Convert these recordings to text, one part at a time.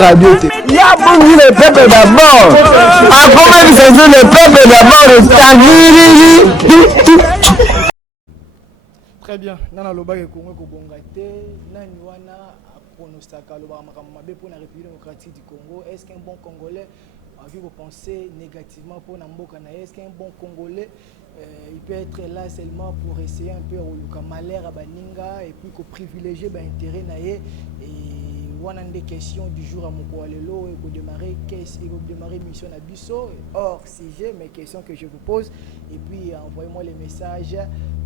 radio. Il y a beaucoup de peuple d'abord. Avant même de changer le peuple d'abord, très bien. Nana loba ke Congo ko bongate, nani wana pronosaka loba makambo mabe pour la République démocratique du Congo. Est-ce qu'un bon Congolais a vu penser négativement pour Namboka na? Est-ce qu'un bon Congolais il peut être là seulement pour essayer un peu au malheur à Baninga et puis qu'on privilégier l'intérêt naé et on a des questions du jour à Mokoalelo et qu'on démarrer mission à Bisso hors sujet mes questions que je vous pose et puis envoyez-moi les messages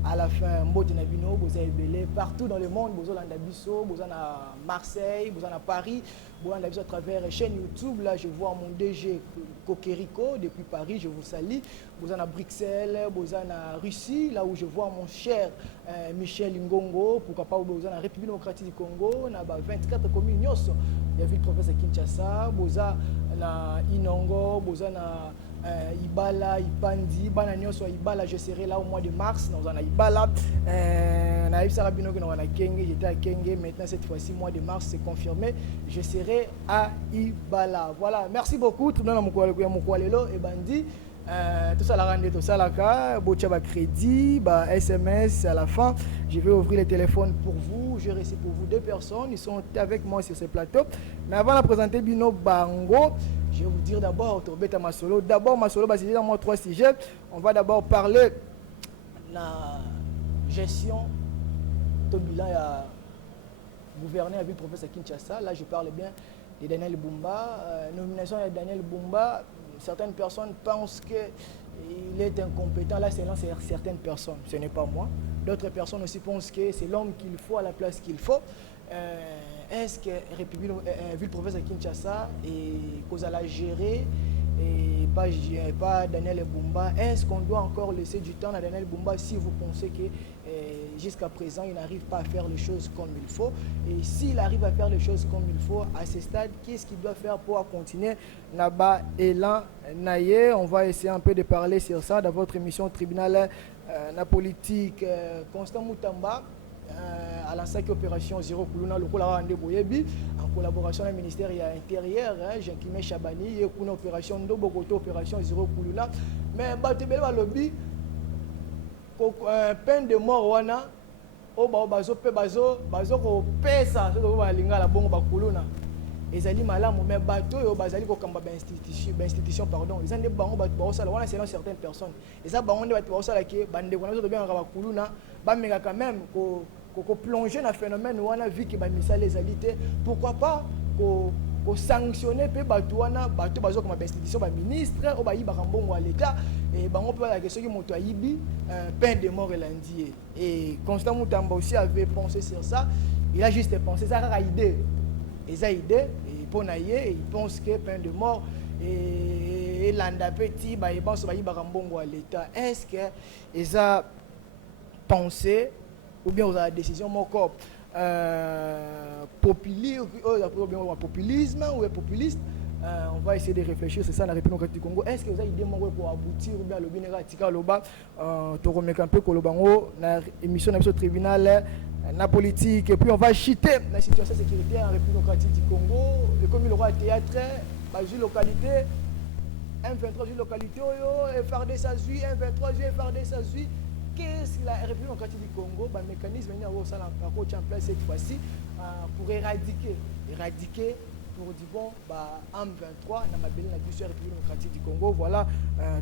à la fin. Mbote Nabino, vous avez belé partout dans le monde, vous avez Bisso, vous avez à Marseille, vous avez à Paris, vous avez à travers la chaîne YouTube. Là, je vois mon DG Kokerico depuis Paris, je vous salue. Vous avez à Bruxelles, vous avez à Russie, là où je vois mon cher Michel Ngongo, pourquoi pas vous avez à la République démocratique du Congo, on a 24 communes, il y a vu le professeur Kinshasa, vous avez à Inongo, vous avez à Ibala, Ipandi, Bananyoso, Ibala, je serai là au mois de mars, dans un Ibala, Naïf Sarabino, j'étais à Kenge, maintenant cette fois-ci, mois de mars, c'est confirmé, je serai à Ibala. Voilà, merci beaucoup, tout le monde a Mokwalelo et Bandi. Tout ça la rende, tout ça la cas, Bochaba crédit, SMS à la fin. Je vais ouvrir le téléphone pour vous. Je reçois pour vous 2 personnes. Ils sont avec moi sur ce plateau. Mais avant de présenter Bino Bango, je vais vous dire d'abord, d'abord ma solo, c'est dans moi 3 sujets. On va d'abord parler de la gestion de bilan à gouverner avec le professeur Kinshasa. Là, je parle bien de Daniel Bumba. Nomination de Daniel Bumba. Certaines personnes pensent qu'il est incompétent. Là, c'est certaines personnes. Ce n'est pas moi. D'autres personnes aussi pensent que c'est l'homme qu'il faut à la place qu'il faut. Est-ce que République, vu le professeur Kinshasa et qu'on a géré et pas Daniel Bumba, est-ce qu'on doit encore laisser du temps à Daniel Bumba si vous pensez que jusqu'à présent il n'arrive pas à faire les choses comme il faut? Et s'il arrive à faire les choses comme il faut à ce stade, qu'est-ce qu'il doit faire pour continuer Naba Elan Naye? On va essayer un peu de parler sur ça dans votre émission Tribunal la politique. Constant Moutamba à la 5e opération Zéro Kuluna, le Kola Boyebi, en collaboration avec le ministère intérieur, Jean-Kimé Chabani, et une opération Ndobokoto, opération Zéro Kuluna. Mais Batebele Lobby, peine de mort, wana, bazo pesa, la bongo bakuluna. Ezali malamu mais bato yo bazali ko kamba institution pardon ezande bango bato ba osala wana selon certaines personnes eza bango nde bato ba osala ke bande ko nazo bien ka kuluna ba meka quand même ko plonger dans phénomène wana vu que ba misala ezali te, pourquoi pas ko sanctionner pe bato wana bato bazo comme institution ba ministre o ba yiba mbongo à l'état et bango pe la question que moto ayibi peine de mort elandi. Et Constant Moutamba aussi avait pensé sur ça, il a juste pensé ça a idée. Ils ont idée, et pour naïe, ils pensent que peine de mort et l'anda petit, ils pensent qu'ils vont à l'État. Est-ce qu'ils ont pensé, ou bien ils ont la décision, mon corps, populisme ou populiste? On va essayer de réfléchir, c'est ça la République du Congo. Est-ce que vous avez idée pour aboutir ou bien le Bénéra Tika Loba, tu remets un peu Kolobango, l'émission de tribunal, la politique, et puis on va chiter la situation sécuritaire en République démocratique du Congo, le commun le roi théâtre, la localité, M23 localité, FRD Sazui, M23 FRD Sazui. Qu'est-ce que la République démocratique du Congo, le mécanisme est en place cette fois-ci pour éradiquer pour dire bon, M23 dans ma belle République démocratique du Congo. Voilà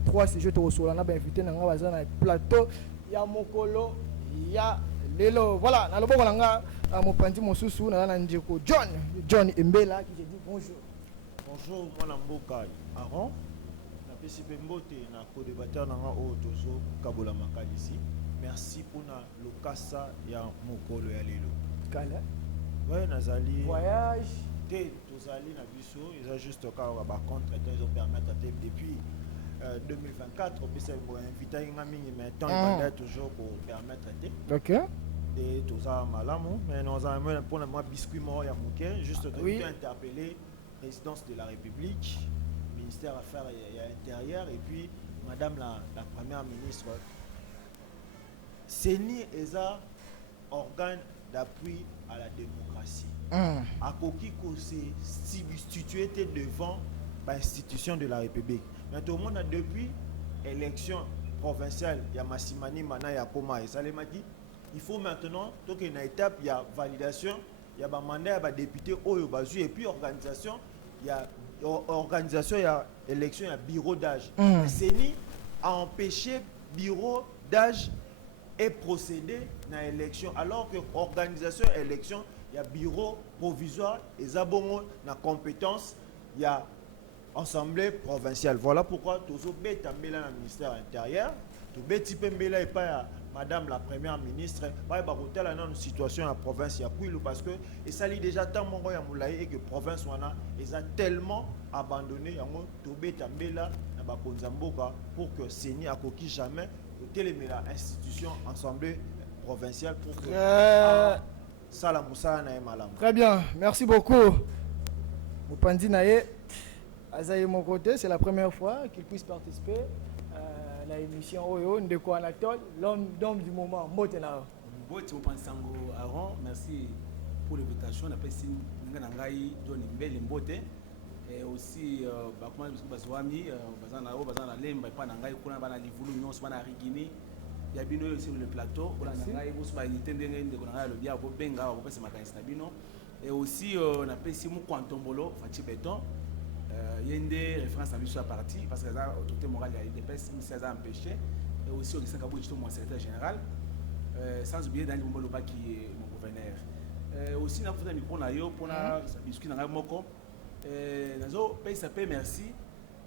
3 sujets de ressources. On a invité dans le plateau, il y a Mokolo, il y a Lelo. Voilà, dans le bon langa, mon pandi mon sousou, John Mbela qui dit bonjour. Bonjour, moi Namboka Aaron. Na PCP Mbote na co-débatteur nanga Otozo Kabola Makalisi. Merci pour na lokasa ya Mokolo ya Lelo. Kala. Ouais, nazali voyage. Tozali na biso, ils ont juste au cas où contre ils ont permis depuis 2024 on peut inviter mais tant il va toujours pour permettre OK. Et tout ça malamu mais nous avons pour le mois biscuit mort ya moké juste de interpeller résidence de la République, ministère affaires intérieures et puis madame la première ministre CENI est un organe d'appui à la démocratie. à Koki s'est substitué devant l'institution de la République. Mais tout le monde a depuis l'élection provinciale, il y a Massimani, Mana, il y a Koma et Salema dit il faut maintenant, donc il y a une étape, il y a validation, il y a un mandat, il y a député, et puis organisation, il y a élection, il y a bureau d'âge. CENI a empêché bureau d'âge et procéder à l'élection, alors que organisation élection, il y a bureau provisoire, et zabongo na compétence, il y a assemblée provinciale. Voilà pourquoi tous les dans le ministère intérieur, tous les types et pas Madame la Première ministre, pas une situation en province, parce que et ça lit déjà tant et que province ils ont tellement abandonné tous les pour que CENI a coquille jamais l'institution assemblée provinciale pour que Très bien, merci beaucoup. Mupandi Naye, Azaï mon côté, c'est la première fois qu'il puisse participer à l'émission Oyo Ndeko Anatole, l'homme du moment. Motena. Merci pour l'invitation. John Mbele Mbote. Et aussi, comment Bazwami, Bazana Lemba, Panangai, Kuna Bana Livulu, Nyons, Bana Rigini. Il y a bien sur le plateau. Et aussi, on a passé mon Quantombolo, Fatih Béton. Il y a une référence à l'issue à partie, parce que là, autorité morale, il y a des personnes qui ont empêché. Et aussi, au lycée Kabou, mon secrétaire général. Sans oublier Daniel Mboloba qui est mon gouverneur. Aussi, nous avons fait un micro pour la biscuit dans le moko. Nous avons payé merci.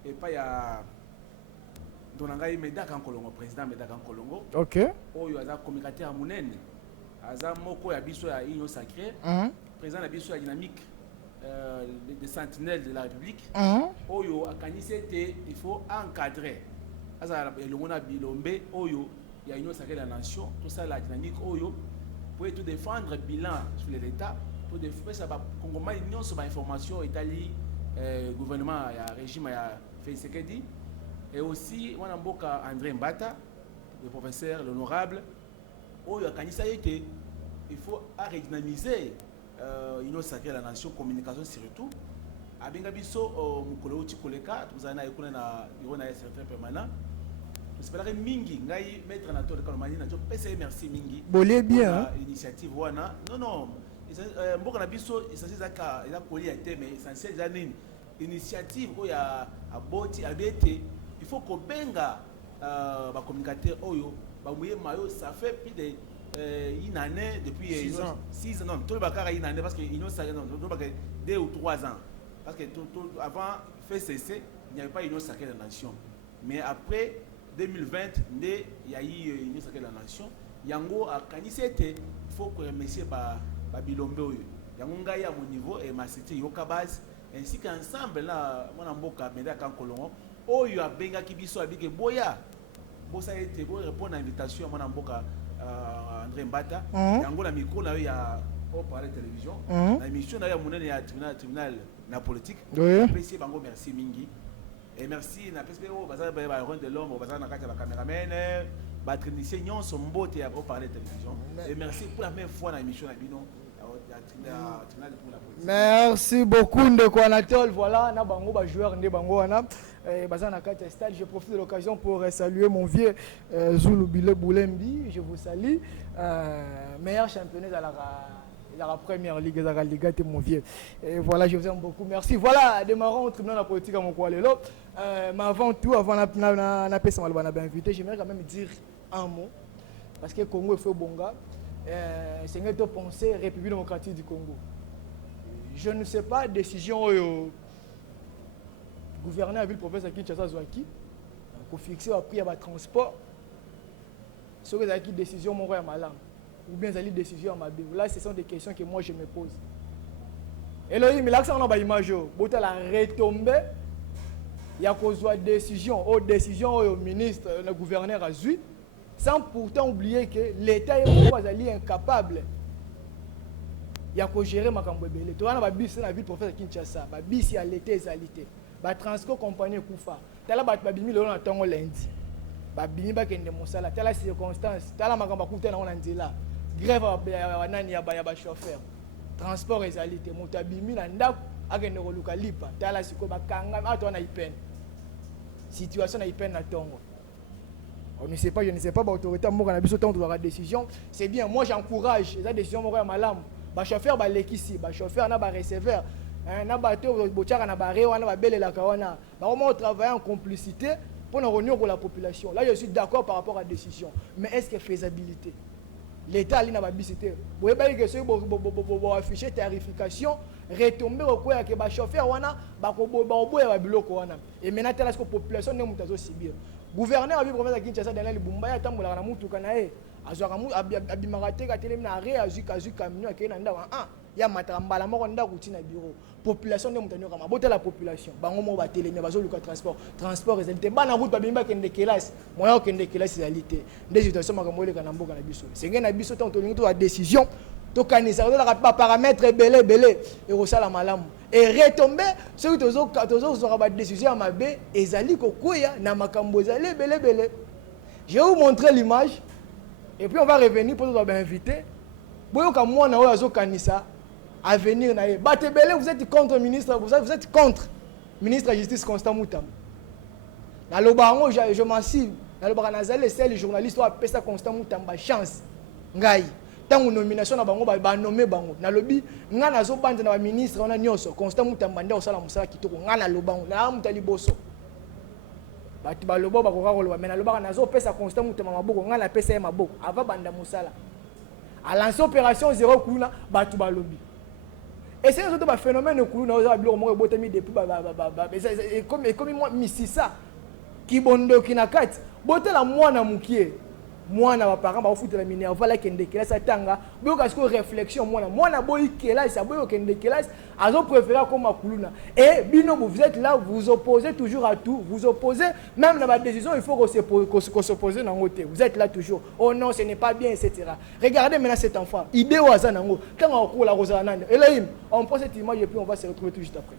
Et pas il y a. Donangai Medak en Colombo, président Medak en Colombo. Ok. Oh, il y a un communicateur à Mounene. Aza Moko, il y a biso à Union Sacrée. Président de la biso à dynamique des sentinelles de la République. Oh, il faut encadrer. Aza le Mona Bilombe, oh, il y a Union Sacrée de la nation. Tout ça, la dynamique, oh, pour tout défendre bilan sur l'État. Pour défendre ça, Congo, Union sur l'information, Italie, gouvernement, il y a régime, il y a fait ce qu'il dit. Et aussi, on a Mboka André Mbata, le professeur, l'honorable. Il faut redynamiser l'Union Sacrée de la Nation, communication surtout. Abengabiso, Mukolo Tikoleka, vous avez un secrétaire permanent. Je vais Mingi, maître Nato de Kalomani, merci Mingi. Bolé bien. Initiative Wana. Non. Mboka Nabiso, il s'agit de la politique, mais essentiel, initiative, il y a Boti, ABT. Il faut qu'on benga les communicateurs Oyo, ça fait plus d'une année depuis 6 ans. 6 ans, non, tout le monde a une année parce que 2 ou 3 ans. Parce que avant, fait cesser, il n'y avait pas une sacrée de la nation. Mais après 2020, il y a eu une sacrée de la nation. Yango a Kanisete, il faut que remercier Bilombe Oyo. Yango Ngaya à mon niveau et ma cité Yokabaz, ainsi qu'ensemble là, mon amboka Medak en Colombo. Oh, il y a Benga qui biso avec Boya. Bossa été pour répondre à l'invitation à mon amboka André Mbata. Yango la micro là il y a au parler télévision. La émission là il y a mon tribunal na politique. Merci bango merci mingi. Et merci na PSP au bazar ba rond de l'homme au bazar na kati ba caméraman ba technicien nyon son mbote à au parler télévision. Et merci pour la même fois na émission na bino. Merci beaucoup Ndeko Anatole. Voilà, na bango ba joueur ndé bango wana bazana kati stade. Je profite de l'occasion pour saluer mon vieux Zulu Bile Boulembi. Je vous salue. Meilleur championnat de la première ligue de la Liga mon vieux. Et voilà, je vous aime beaucoup. Merci. Voilà, démarrons au tribunal de la politique à mon coin lelo. Mais avant tout, avant na pesa malbana bien invité, j'aimerais quand même dire un mot parce que Congo est fait bonga. C'est de penser République démocratique du Congo. Je ne sais pas décision gouverneur à ville province à Kinshasa Zouaki pour fixer un prix à transport. Ce que c'est décision mon roi malam ou bien c'est décision à ma vie. Là, ce sont des questions que moi je me pose. Et là, il l'accent on a image botal la retombée. Il y a cause décision au ministre le gouverneur a zui. Sans pourtant oublier que l'État est incapable. Il y a qu'à gérer ma cambouébélé. Tu vois, on a bis dans la ville professeur Kinshasa. Ma bis à l'été égalité. Ma transport compagnie Koufa. Tu as là, tu as bimi le temps lundi. Ma bimi ba kende mosala. Tu as la circonstance. Tu as la makamba koute na on là. Grève à nani ya ba chauffeur. transport ezali te moto abimi na ndako akende koluka lipa tala siko bakanga ato na ipene situation na ipene na tongo. On ne sait pas, je ne sais pas, l'autorité a besoin de la décision. C'est bien, moi j'encourage la décision de malam. Ba chauffeur ba lekisi, ba chauffeur na ba receveur, na bateau bochara na ba rewa na ba belle la kawana. Ba comment travailler en complicité pour nous réunir pour la population. Là je suis d'accord par rapport à la décision, mais est-ce qu'il y a faisabilité? L'État ali na ba bisité. Boye ba que ceux bo afficher tarification, retomber au quoi que ba chauffeur wana ba ko boya ba biloko wana. Et maintenant telle que population ne mutazo subir. Gouverneur a vu province de Kinshasa dans le Bumba ya tambola na mutu kana e azwaka mu abimarate ka telemi na re azuka camion akena ndawa ya matambala moko nda routine na bureau population ne mutanyo kama bota la population bango mo ba telemi bazo luka transport réalité bana route babimba kende kelasi moya kende kelasi réalité des situations makamole kana mboka na biso senge na biso tant to la décision to kanisa to paramètres belé et rosala malamu et retomber ceux qui ont ba décision ma bé ezali kokoya na makambo ezali belé. Je vais vous montrer l'image et puis on va revenir pour nous inviter. Boyoka mwana oyo azo kanisa à venir na ye. Batebele vous êtes contre ministre, vous êtes contre ministre de la justice Constant Moutam. Na lobango je m'en suis na lobaka nazali c'est le journaliste ou apesa Constant Moutam ba chance ngai. Tant une nomination na bango ba nommer bango na lobi nga nazo bande na ba ministre on a nyoso Constant Moutam nda osala musala kitoko nga na lobango na mutali boso batu balobo bakoka koloba mais na lobaka nazo pesa Constant Moutam maboko nga na pesa ye maboko ava banda musala à lancer opération 0 kuna batu balobi et c'est autres ba phénomène kuna oza bilo mo botami depuis comme moi misisa kibondo kinakati botela mwana mukie mwana ba parents ba foutre la minère voilà kende kelasi atanga boyoka siko réflexion mwana boyi kelasi aboyo kende kelasi azo préférer comme makuluna et bino vous êtes là vous opposez toujours à tout vous opposez même dans la décision il faut qu'on s'oppose dans côté vous êtes là toujours oh non ce n'est pas bien etc. Regardez maintenant cet enfant idée au hasard nango quand on court la rosanane Elohim on prend cette image et puis on va se retrouver tout juste après.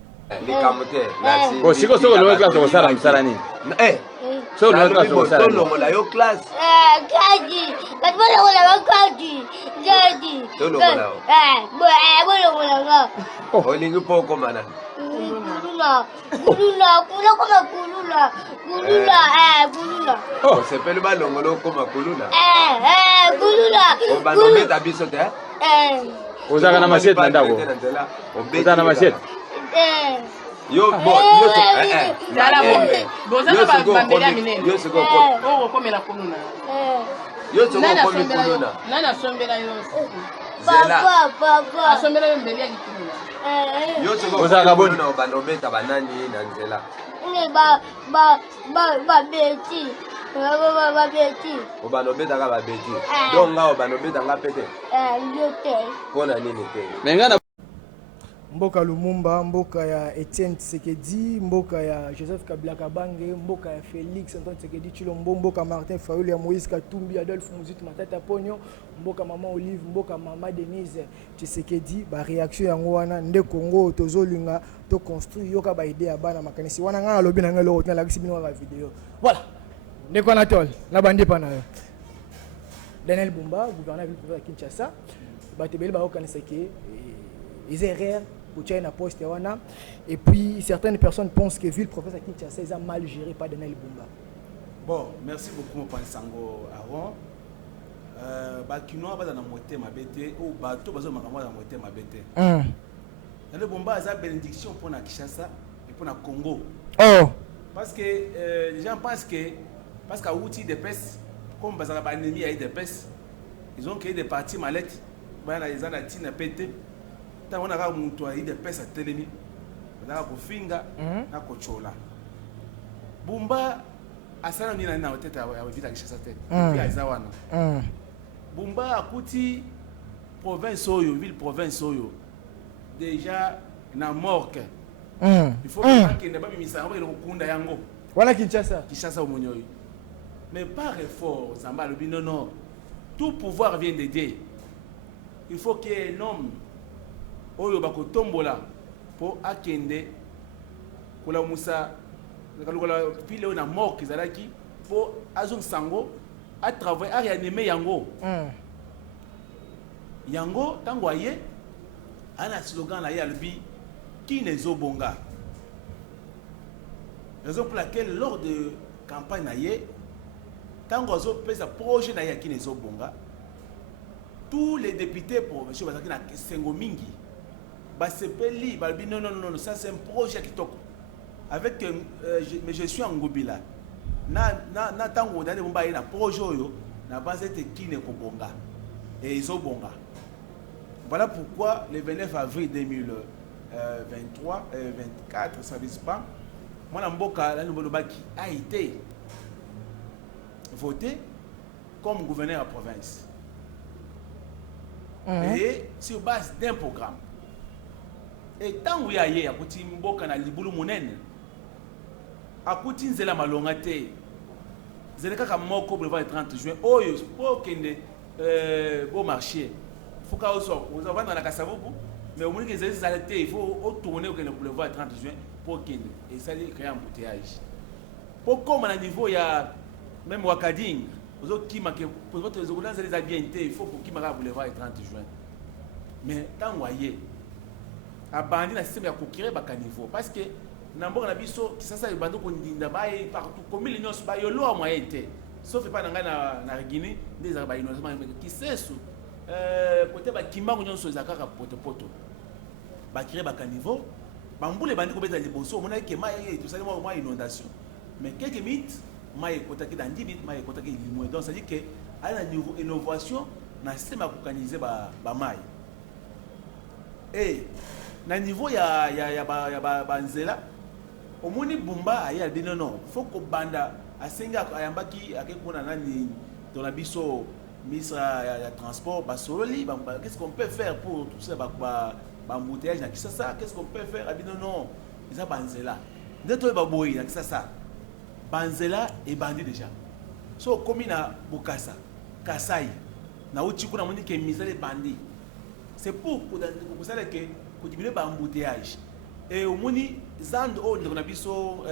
Bon, si vous avez une classe, vous allez me eh, si vous avez une classe, vous allez me classe. Kadi, parce que on a kadi, jadi. Oh, il est pas comme ça. Kulula. Oh, c'est pas le ballon, on comme kulula. Kulula. On va nommer ta bisote, hein? Vous avez la machette là-dedans. Vous avez la machette. Yo bon Mboka Lumumba, mboka ya Etienne Tshisekedi, mboka ya Joseph Kabila Kabange, mboka ya Félix Antoine Tshisekedi Tshilombo, mboka Martin Fayulu ya Moïse Katumbi, Adolphe Muzitu Matata Ponyo, mboka Maman Olive, mboka Mama Denise Tshisekedi, ba réaction yango wana nde Congo tozolinga to construire yoka ba idée ya bana makanisi wana nga lobi na nga lo na la kisibino ka vidéo. Voilà. Ndeko Anatole, na bandi pa na yo. Daniel Bumba, gouverneur de la ville de Kinshasa, batebeli ba okanisa ke les erreurs pour tirer la poste et puis certaines personnes pensent que vu le professeur Kinshasa ils ont mal géré par Daniel Bumba. Bon, merci beaucoup mon Sango Aaron. Bakinoa ba na moté ma bête ou bateau bazo makamwa na moté ma bête. Daniel Bumba a sa bénédiction pour na Kinshasa et pour na Congo. Oh. Parce que les gens pensent que parce qu'à outil de peste comme bazala ba ennemi a des pestes, ils ont créé des partis mallettes. Ba na ils ont na tina pété. On a eu des pèses à télémi, on a finga, on a kochola. Bumba a ça n'a pas été à la ville de Kinshasa. Bumba a coûté province Oyo, ville province Oyo. Déjà na morgue. Il faut que ne pas misa le kunda yango. Voilà Kinshasa. Kinshasa au monyoy. Mais pas effort, Zamba le non. Tout pouvoir vient de Dieu. Il faut qu'il y ait un homme oyo bako tombola po akende kula musa kalukala pile na mort ezalaki po azong sango a travailler a réanimer yango yango tango aye un slogan là, il y a le bi qui n'est pas bonga. Raison pour laquelle lors de campagne naïe, tant qu'on a un projet naïe qui n'est pas bonga, tous les députés pour M. Bazaki na Sengo Mingi, Basepeli, Balbi non, ça c'est un projet qui toque. Avec mais je suis en Ngobila. Na tango dans les na projet yo, na base de qui n'est pas bonga et ils sont bonga. Voilà pourquoi le 29 avril 2023, 24, ça ne dit pas. Moi, la Nouvelle-Baki a été voté comme gouverneur à province. Et sur base d'un programme. Et tant que y a eu à côté Mboka na Libulu Munen, à côté Nzela Malongate, Zeleka Kamoko boulevard 30 juin, oh, pour qu'il y ait beau marché. Il faut qu'on soit, vous avez dans la Kassavubu, mais au moins que les arrêtés, il faut tourner au boulevard 30 juin pour qu'il y ait ça crée un embouteillage. Pour comme à niveau il y a même Wakading, aux autres qui marquent pour votre zones les habiletés, il faut pour qui marque boulevard 30 juin. Mais tant voyez, abandonner le système de conquérir bas niveau parce que n'importe la biso qui ça bando qu'on dit d'abord partout comme les gens sont yolo à moyen été sauf pas dans la Guinée des arbres innocents qui sait sous côté ba kimba qu'on sont zakaka poto ba créer bas niveau bambou les bandits qu'on met dans les bossos on a que maï tout ça moi inondation mais quelques minutes maï côté dans 10 minutes maï côté limoué donc ça dit que à la niveau innovation na système à organiser ba maï et na niveau ya banzela omoni bumba aya dit non faut que banda asenga ayambaki akekona nani dans la biso ministre ya transport basoli qu'est-ce qu'on peut faire pour tout ça embouteillage na ça qu'est-ce qu'on peut faire abi non ça banzela ndeto ba boyi na ça banzela et bandi déjà so komi na Bukasa Kasai na uchi kuna moni ke misale bandi c'est pour ça que pour diminuer l'embouteillage. Et au moni zand o ndiko na biso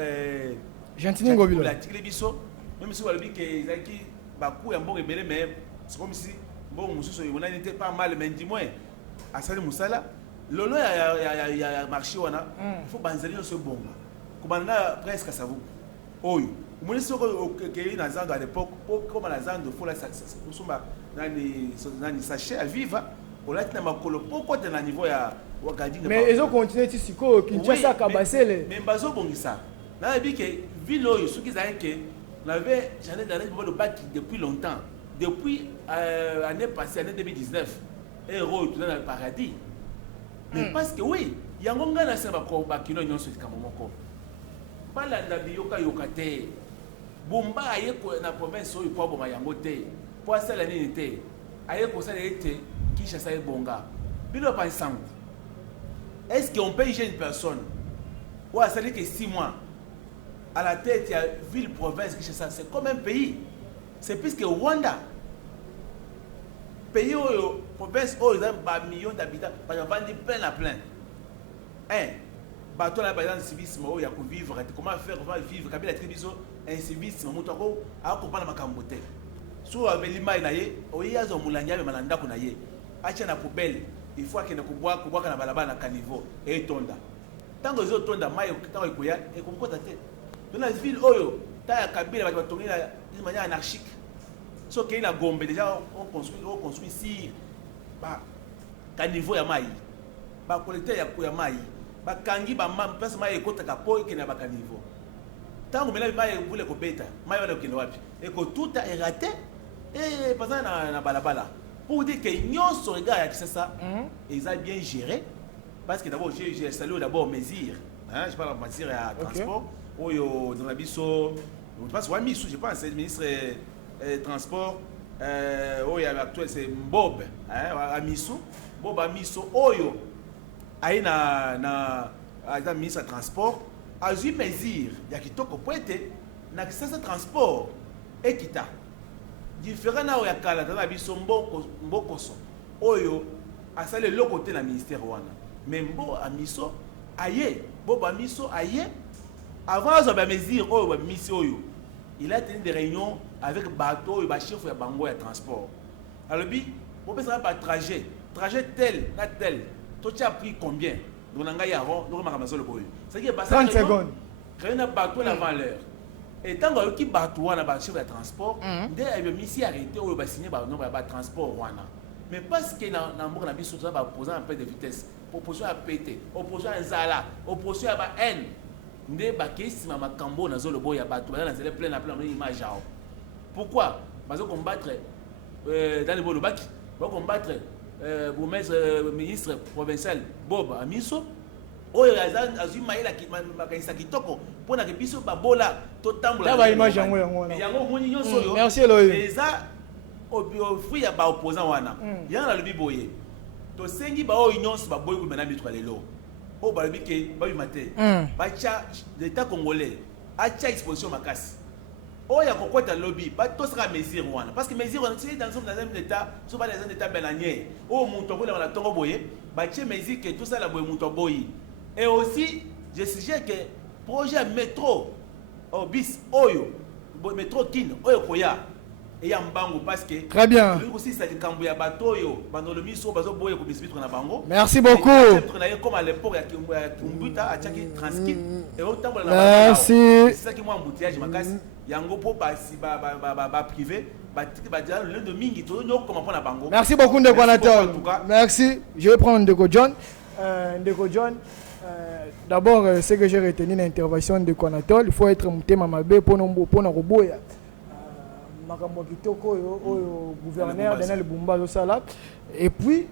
Gentini Ngobilo la tigre biso même si on dit que zaki baku ya mbongo ebele mais c'est comme si mbongo mususu on n'était pas mal mais dis-moi asali musala lolo ya marché wana faut banzali no so bonga kubana presque ça vous oyo moni soko ke na zand à l'époque comme la zand faut la kusumba nani sachet à vivre on a été makolo pourquoi dans le niveau ya Wakading mais ils ont continué ici ko Kinshasa Kabasele mais bazo bongisa na bi que ville oyo soki za que n'avait jamais dans le bac depuis longtemps depuis année passée année 2019 et roi tout dans le paradis mais parce que oui yango ngana sema ko bakino nyonso kamomoko bala ndabi yoka te bomba aye ko na province oyo po boma yango te po asala nini te aye ko sala ete Kinshasa est bonga. Bilo pas ensemble. Est-ce qu'on peut juger une personne ou ça dit que 6 mois à la tête il y a ville province Kinshasa c'est comme un pays. C'est plus que Rwanda. Pays où province où ils ont un million d'habitants, par exemple plein à plein. Bateau là par exemple civisme où il y a que vivre, comment vivre Kabila Tribiso un civisme motoko a comprendre makambo te. So abelima inaye oyazo mulanya be malanda ko naye. Acha na poubelle il faut que na kubwa na balabala na caniveau et tonda tango zo tonda mayo tango ikoya e komkota te dans la ville oyo ta ya Kabila ba tongi na de manière anarchique so que na Gombe déjà on construit ici ba caniveau ya mai ba collecteur ya mai ba kangi ba place mai ekota ka po ke na ba caniveau tango mela mai vule ko beta mai wala kino wapi et que tout a raté et passant na balabala. Pour dire que nous sommes ça, ils ont bien géré. Parce que d'abord, j'ai salué d'abord Mesir. Je parle de Mesir à transport. Dans la biso, je pense, le ministre transport. Actuel, c'est Bob. Amiso. Bob Amiso. Oyo. Aïe na ministre transport. A eu Mesir. Il y a qui toque au poète. Na ça transport. Equita. Différent na oya kala dans la biso mbokoso oyo asale le côté na ministère wana mais mbo amiso aye bobo amiso aye avant de mesure oyo mission oyo il a tenu des réunions avec bateau et ba chef ya bango ya transport alors bi on peut ça pas trajet tel na tel toi tu as pris combien? Donc on a gagné avant, donc on a ramassé le boy. C'est que 30 secondes. Rien n'a bateau la valeur. Et tant que qui bateau on a ba chef de transport, dès il mis si arrêté on va signer ba non ba transport wana. Mais parce que na mboka na biso ça va poser un peu de vitesse. Opposition à péter, opposition à zala, opposition à ba haine. Ndé ba kesi ma makambo na zo le boy ya bateau na zele plein image. Pourquoi? Parce qu'on combattre dans le Bolobaki, on combattre le ministre provincial Bob Amiso. Oh, il y a un maïla qui m'a dit pour la biso babola tout temple. Merci Eloï. Et ça, au fruit ya ba opposant wana. Il y a le biboye. To sengi ba o union ba boy ko mena mitwa lelo. O ba bike ba bimate. Ba cha l'état congolais a cha exposition makasi. Oh, il y a quoi dans le lobby? Pas tout sera mesure parce que mesure c'est dans un état, soit dans un état benanier. Oh, mon togo dans la tongo boye, bah tu mesure que tout ça la boye mon togo. Et aussi, je suggère que projet métro, oh bis, oyo, métro kin, oyo koya, et y'a mbango parce que. Très bien. Lui aussi ça dit kambuya bato yo, bandolo miso bazo boye ko bisbit na bango. Merci beaucoup. Comme à l'époque ya Kumbuta a tchaki transkit et autant la. Merci. C'est ça qui moi embouteillage makasi. Merci beaucoup Ndeko Anatole. Merci. Je vais prendre Ndeko John. Ndeko John. D'abord, ce que j'ai retenu dans l'intervention de Ndeko Anatole, il faut être monté mamabe pour nous roboya. Makambo kitoko au gouverneur Daniel Bumba Zosala. Et puis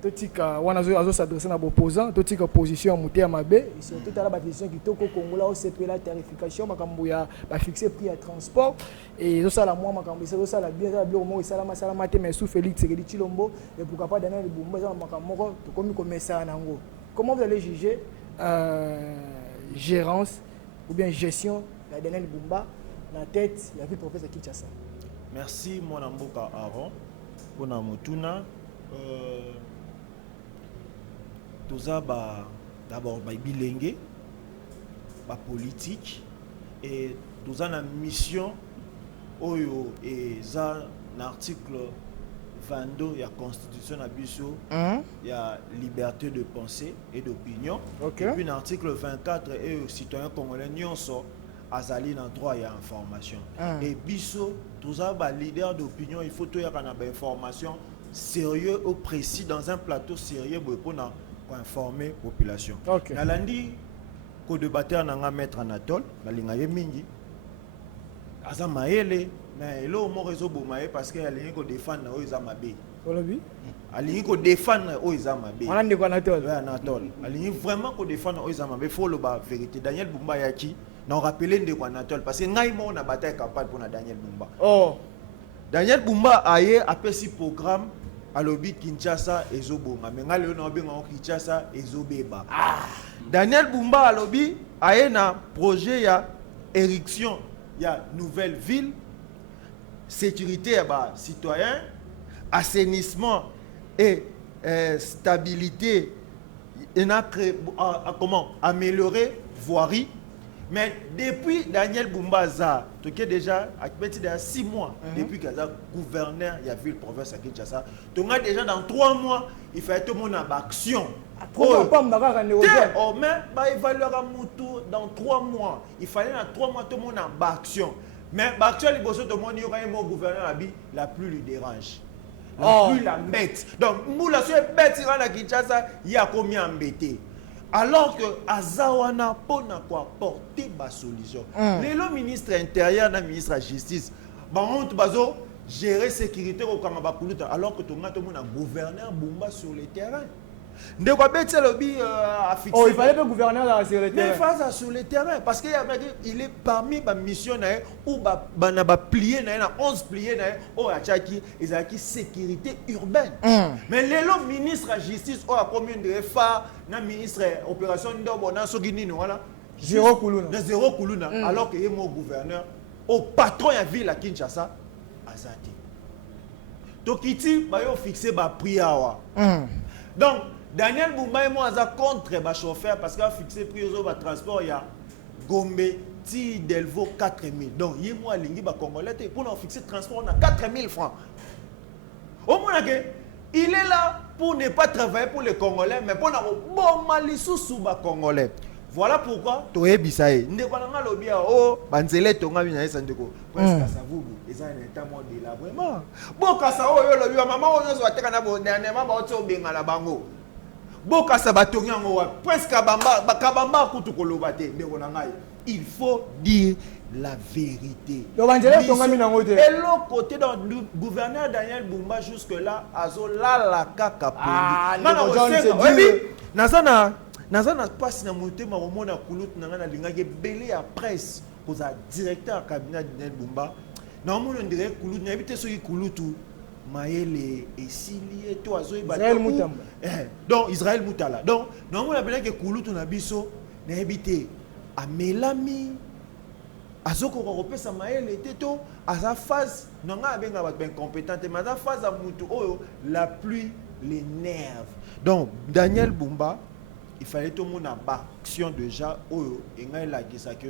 totika wana zo s'adresser na opposant totika position monter à mabe surtout à la décision kitoko Congola au CP la tarification makambo ya ba fixer prix à transport et zo sala moi makambo ça zo sala bien ça bien au sala masala maté mais sous Félix Tshisekedi Tshilombo et pourquoi pas Daniel Bumba ça makambo to komi commerçant nango. Comment vous allez juger gérance ou bien gestion de Daniel Bumba la tête la vie professeur Kinshasa? Merci mon amboka Aaron pour na motuna toza d'abord bilenge ba politique et toza na mission oyo eza na article 22 ya constitution na biso ya liberté de pensée et d'opinion. Et puis na article 24 et citoyen congolais nyonso azali na droit ya information. Et biso toza ba leader d'opinion, il faut to ya na ba information sérieux ou précis dans un plateau sérieux pour informer la population. Nalandi ko débatteur nanga maître Anatole balinga ye mingi aza maele mais elo mo réseau bomaye parce que alingi ko défendre o izamabe. Olobi alingi ko défendre o izamabe. On andi ko Anatole. Ouais Anatole. Alingi vraiment ko défendre o izamabe faut le ba vérité. Daniel Bumba yaki na rappeler ndeko Anatole parce que ngai mo na bataille capable pour na Daniel Bumba. Oh. Daniel Bumba aye apesi programme alobi Kinshasa ezobonga mais ngale no benga Kinshasa ezobeba. Daniel Bumba alobi aye na projet ya érection ya nouvelle ville, sécurité ya ba citoyen, assainissement et stabilité et comment améliorer voirie. Mais depuis Daniel Bumbaza, tu es déjà à 6 mois depuis qu'il est gouverneur de la ville province à Kinshasa, tu as déjà dans 3 mois, il fait tout le monde en action. Oh, mais il va évaluer dans 3 mois. Il fallait dans 3 mois tout le monde en action. Mais l'action, il y a un gouverneur la plus lui dérange. La plus la bête. Donc, nous, la seule bête, à Kinshasa, il y a combien embêté? Alors que Azawana pona quoi porter ma solution. Le ministre intérieur et ministre de la justice, on bazo gérer sécurité au Kamabakuluta alors que tout le monde a gouverneur Bumba sur le terrain. De quoi bête lobby a fixé. Oh, il fallait que le gouverneur sur le terrain. Mais face sur le terrain parce qu'il est parmi les missionnaires ou banaba plié na 11 pliés na au achaki ezaki sécurité urbaine. Mais le ministre de la justice ou la commune de FA na ministre opération ndobo na soginino voilà. Zéro Kuluna. Alors que est mon gouverneur au patron ya ville à Kinshasa azati. Tokiti ba yo fixé ba prix awa. Donc Daniel Bumba et moi contre les chauffeurs parce qu'il a fixé prix aux transports. Il y a Gombe, Ti, Delvaux, 4 000. Donc, il y a moi, Congolais, pour nous fixer le transport, on a 4 000 francs. Au moins, Il est là pour ne pas travailler pour les Congolais, mais pour bon malisou sous Congolais. Voilà pourquoi Toye Bisaye. Ndekwananga lobia oh banzele tonga bina esandeko. Presque ça vous et ça un état de là vraiment. Boka sa oh yo lobia maman on zo ateka na bo dernièrement ba otso benga la bango. Boka sa batonga ngo presque bakabamba kutu koloba te ndekwananga. Il faut dire la vérité. Et l'autre côté, dans le gouverneur Daniel Bumba, jusque-là, Azo la kaka Nazana passe na monté ma romona kulut na lingage belé à presse pour un directeur cabinet Daniel Bumba. Normalement on dirait kulut na habité sur kulutu maele esili to Azo Israël Mutamba. Donc Israël Mutala. Donc normalement on a bien que kulutu na biso na habité à Melami azoko kopesa maele teto à sa phase nanga benga ba incompétente mais à phase à mutu oyo la pluie les nerfs. Donc Daniel Bumba il fallait tout monde en action déjà oyo engai la kisa que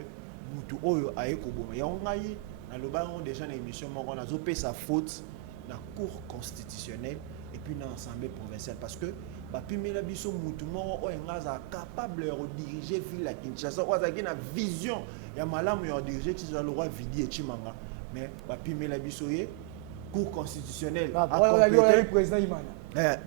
mutu oyo aye koboma ya ngai na loba on déjà na émission moko na zo pesa faute na cour constitutionnelle et puis dans l'assemblée provinciale parce que bapimela biso mutu moko oyo ngaza capable de diriger ville à Kinshasa ou azaki na vision ya malamu ya diriger Tizala le roi Vidi et Chimanga mais bapimela biso ye cour constitutionnelle président Imana.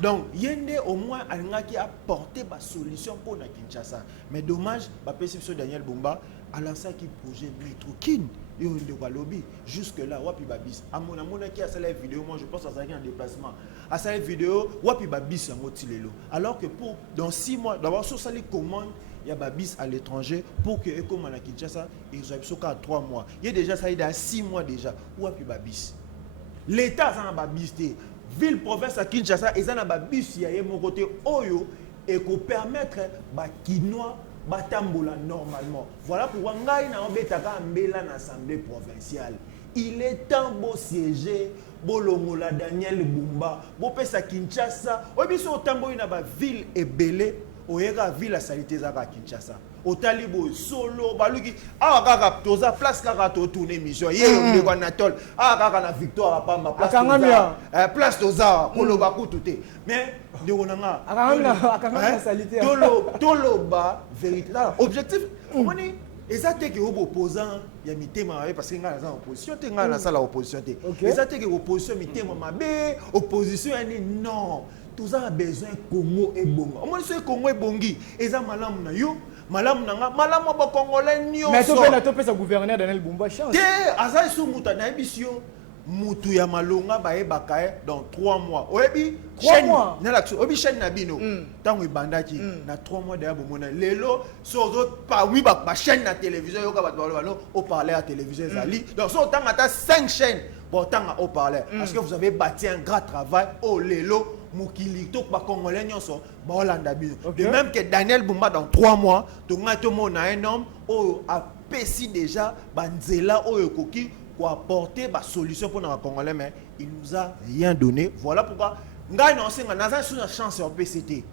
Donc yende au moins alingaki a porté ba solution pour na Kinshasa mais dommage ba perception Daniel Bumba a lancé qui projet Métrokin et on de lobby jusque là wapi babis amona mona qui a fait la vidéo moi je pense à ça en déplacement à cette vidéo wapi babis en motilelo alors que pour dans 6 mois d'abord sur ça les commandes il y a babis à l'étranger pour que comme à Kinshasa ils ont à 3 mois il y a déjà ça il y a 6 mois déjà wapi babis l'état ça na babis ville province à Kinshasa ils ont na babis il y a mon côté oyo et qu'on permettre ba kinois batambola normalement. Voilà pourquoi ngai na obetaka mbela na assemblée provinciale. Il est temps beau siéger bolongola Daniel Bumba, bo pesa Kinshasa, obiso tambo ina ba ville ebele, oyeka ville a salité za ka Kinshasa. Otalibo solo baluki kaka toza place kaka to tourner mission ye on ko Natol kaka na victoire pamba place toza koloba kututé mais ndeko nanga akanga salité toloba vérité objectif oni ezate ke opposant ya mitema parce que nga na opposition te nga na sala opposition te ezate ke opposition mitema mabe opposition yani non tous a besoin Congo et bongo au moins ce Congo et bongi eza malamu na yo malamu nanga malamu ba congolais nyonso mais to pena to pesa gouverneur Daniel Bumba chance azai su muta na ebisio mutu ya malonga ba ebakae dans 3 mois oyebi 3 mois na l'action oyebi chaîne na bino tango ibandaki na 3 mois de bomona lelo sozo pa wi ba chaîne na télévision yoka ba balo au parler à télévision zali donc so tanga ata 5 chaînes bon tanga au parler parce que vous avez bâti un grand travail au lelo mukili to ba congolais nyonso ba Hollanda bino de même que Daniel Bumba dans 3 mois to ngato mona un homme au a pesi déjà banzela oyo koki pour apporter ba solution pour nos congolais mais il nous a rien donné voilà pourquoi ngai na senga na za une chance au PCT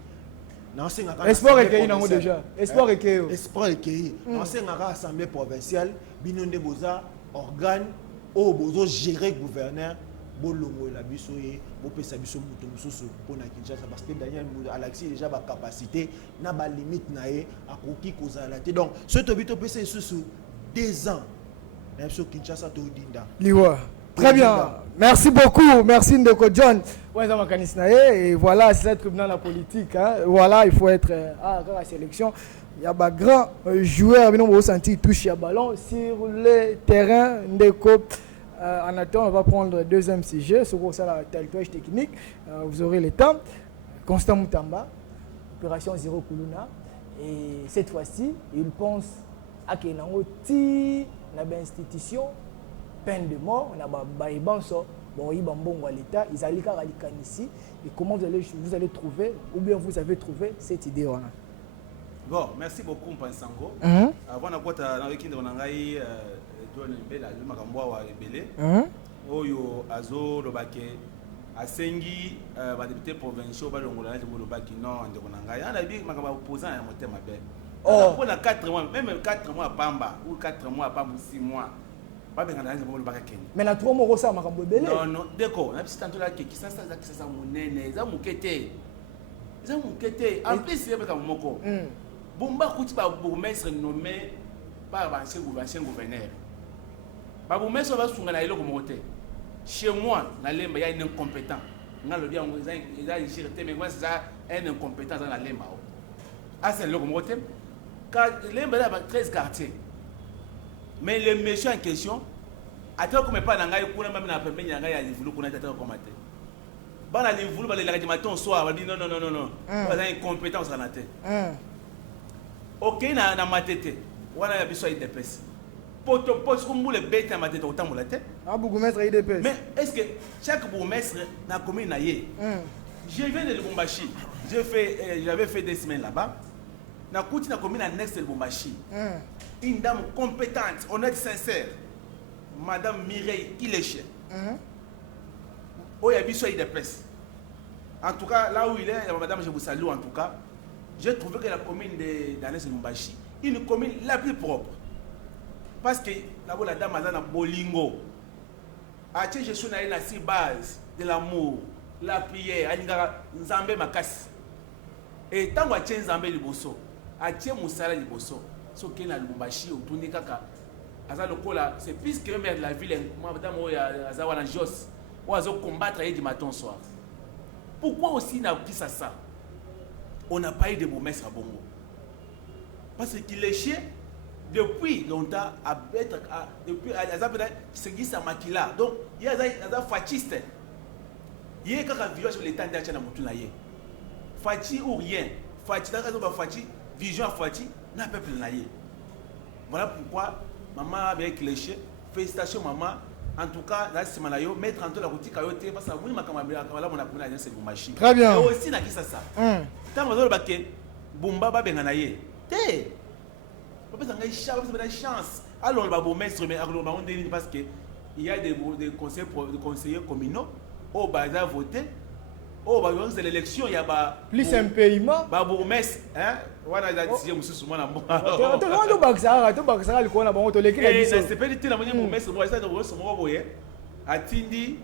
na senga espoir ekei nango déjà espoir ekei na senga ka assemblée provinciale bino nde boza organe o bozo gérer gouverneur bolongo la biso ye bo pesa biso muto mususu pona Kinshasa parce que Daniel Alexis déjà ba capacité na ba limite na ye akoki kozala te donc ce tobito pesa susu 2 ans na sur Kinshasa to dinda liwa très bien merci beaucoup merci Ndeko John ouais makanis na ye et voilà c'est être dans la politique hein voilà il faut être à la sélection il y a ba grand joueur bino bo sentir touche ya ballon sur le terrain Ndeko. En attendant, on va prendre le deuxième sujet, sur la territoire technique. Vous aurez le temps. Constant Mutamba, opération Zéro Kuluna. Et cette fois-ci, il pense à qu'il y a une institution, peine de mort, on a l'État, ils allaient ici. Et comment vous allez trouver, ou bien vous avez trouvé cette idée? Bon, merci beaucoup, Mpansango. Avant de John Mbela makambo wa ebele oyo azo lobake asengi ba député provinciaux ba longola na lobaki non ndeko na ngai ana bi makambo opposant ya motema be pour na 4 mois même 4 mois pamba ou 4 mois pamba 6 mois babengana nzembo lobaka kende. Mais na trop moko ça makambo belé. Non non, d'accord, na bisi tantola ke kisasa za kisasa munene, za mukete. Za mukete, en plus c'est beka moko. Bomba kuti ba bourgmestre nommé par ancien gouverneur. Ba bourgmestre va sunga na eloko moko te. Chez moi, na lemba ya un incompétent. Nga lobi yango eza jirete mais moi c'est un incompétent dans la lemba. Ah c'est eloko moko te. Car lemba là 13 quartiers. Mais le méchant en question, attends comme pas dans ngai kuna même na pembe ngai ya livulu kuna tata ko maté. Ba na livulu ba le la matin soir ba dit non. Ba za incompétence na tête. OK na matete. Wana ya biso IDPS. Poto comme vous le bête na matete autant mo la tête. Ah bourgmestre IDPS. Mais est-ce que chaque bourgmestre na commune na yé? Je viens de Lubumbashi. J'avais fait des semaines là-bas. Na kuti na commune annexe de Lubumbashi. Une dame compétente, honnête, sincère. Madame Mireille Iléché. Oh, il y a bien IDPS. En tout cas, là où il est, madame, je vous salue en tout cas. J'ai trouvé que la commune d'Annexe de Lubumbashi, une commune la plus propre. Parce que là-bas, la dame a bolingo. Ache, je suis dans la base de l'amour, la prière, Nzambe Makas. Et tant que tu es Nzambe Liboso, Ache Moussala Liboso, ce qui est dans Lubumbashi, au Tundi Kaka, c'est plus que le maire de la ville, madame Azawana Jos, ou à combattre du matin au soir. Pourquoi aussi n'a pris ça? On n'a pas eu de bourgmestre à Bongo. Parce qu'il est chier depuis longtemps à être depuis c'est qui ça maquilla. Donc il y a des fascistes. Il y a quelqu'un qui vit sur l'état d'Achana Moutounaye. Fati ou rien. Fati dans le Fati, vision Fati, n'a pas peuple naïe. Voilà pourquoi maman avec les chiens. Félicitations maman. En tout cas, là c'est malayo mettre en tout la route kayote parce que oui ma camarade là mon apprenant c'est une machine. Très bien. Et aussi na qui ça. Tant que le baké Bumba ba benganaye. Té. Papa ça a chance. Alors le babo maître mais on dit parce que il y a des conseillers communaux au bazar voter. Oh bah c'est l'élection il y a plus un paiement. Babo maître hein. Voilà la décision monsieur souvent na bon. To baksa le kona bango to leki na biso. C'est pas dit la manière pour maître moi ça de rose mo boye. Atindi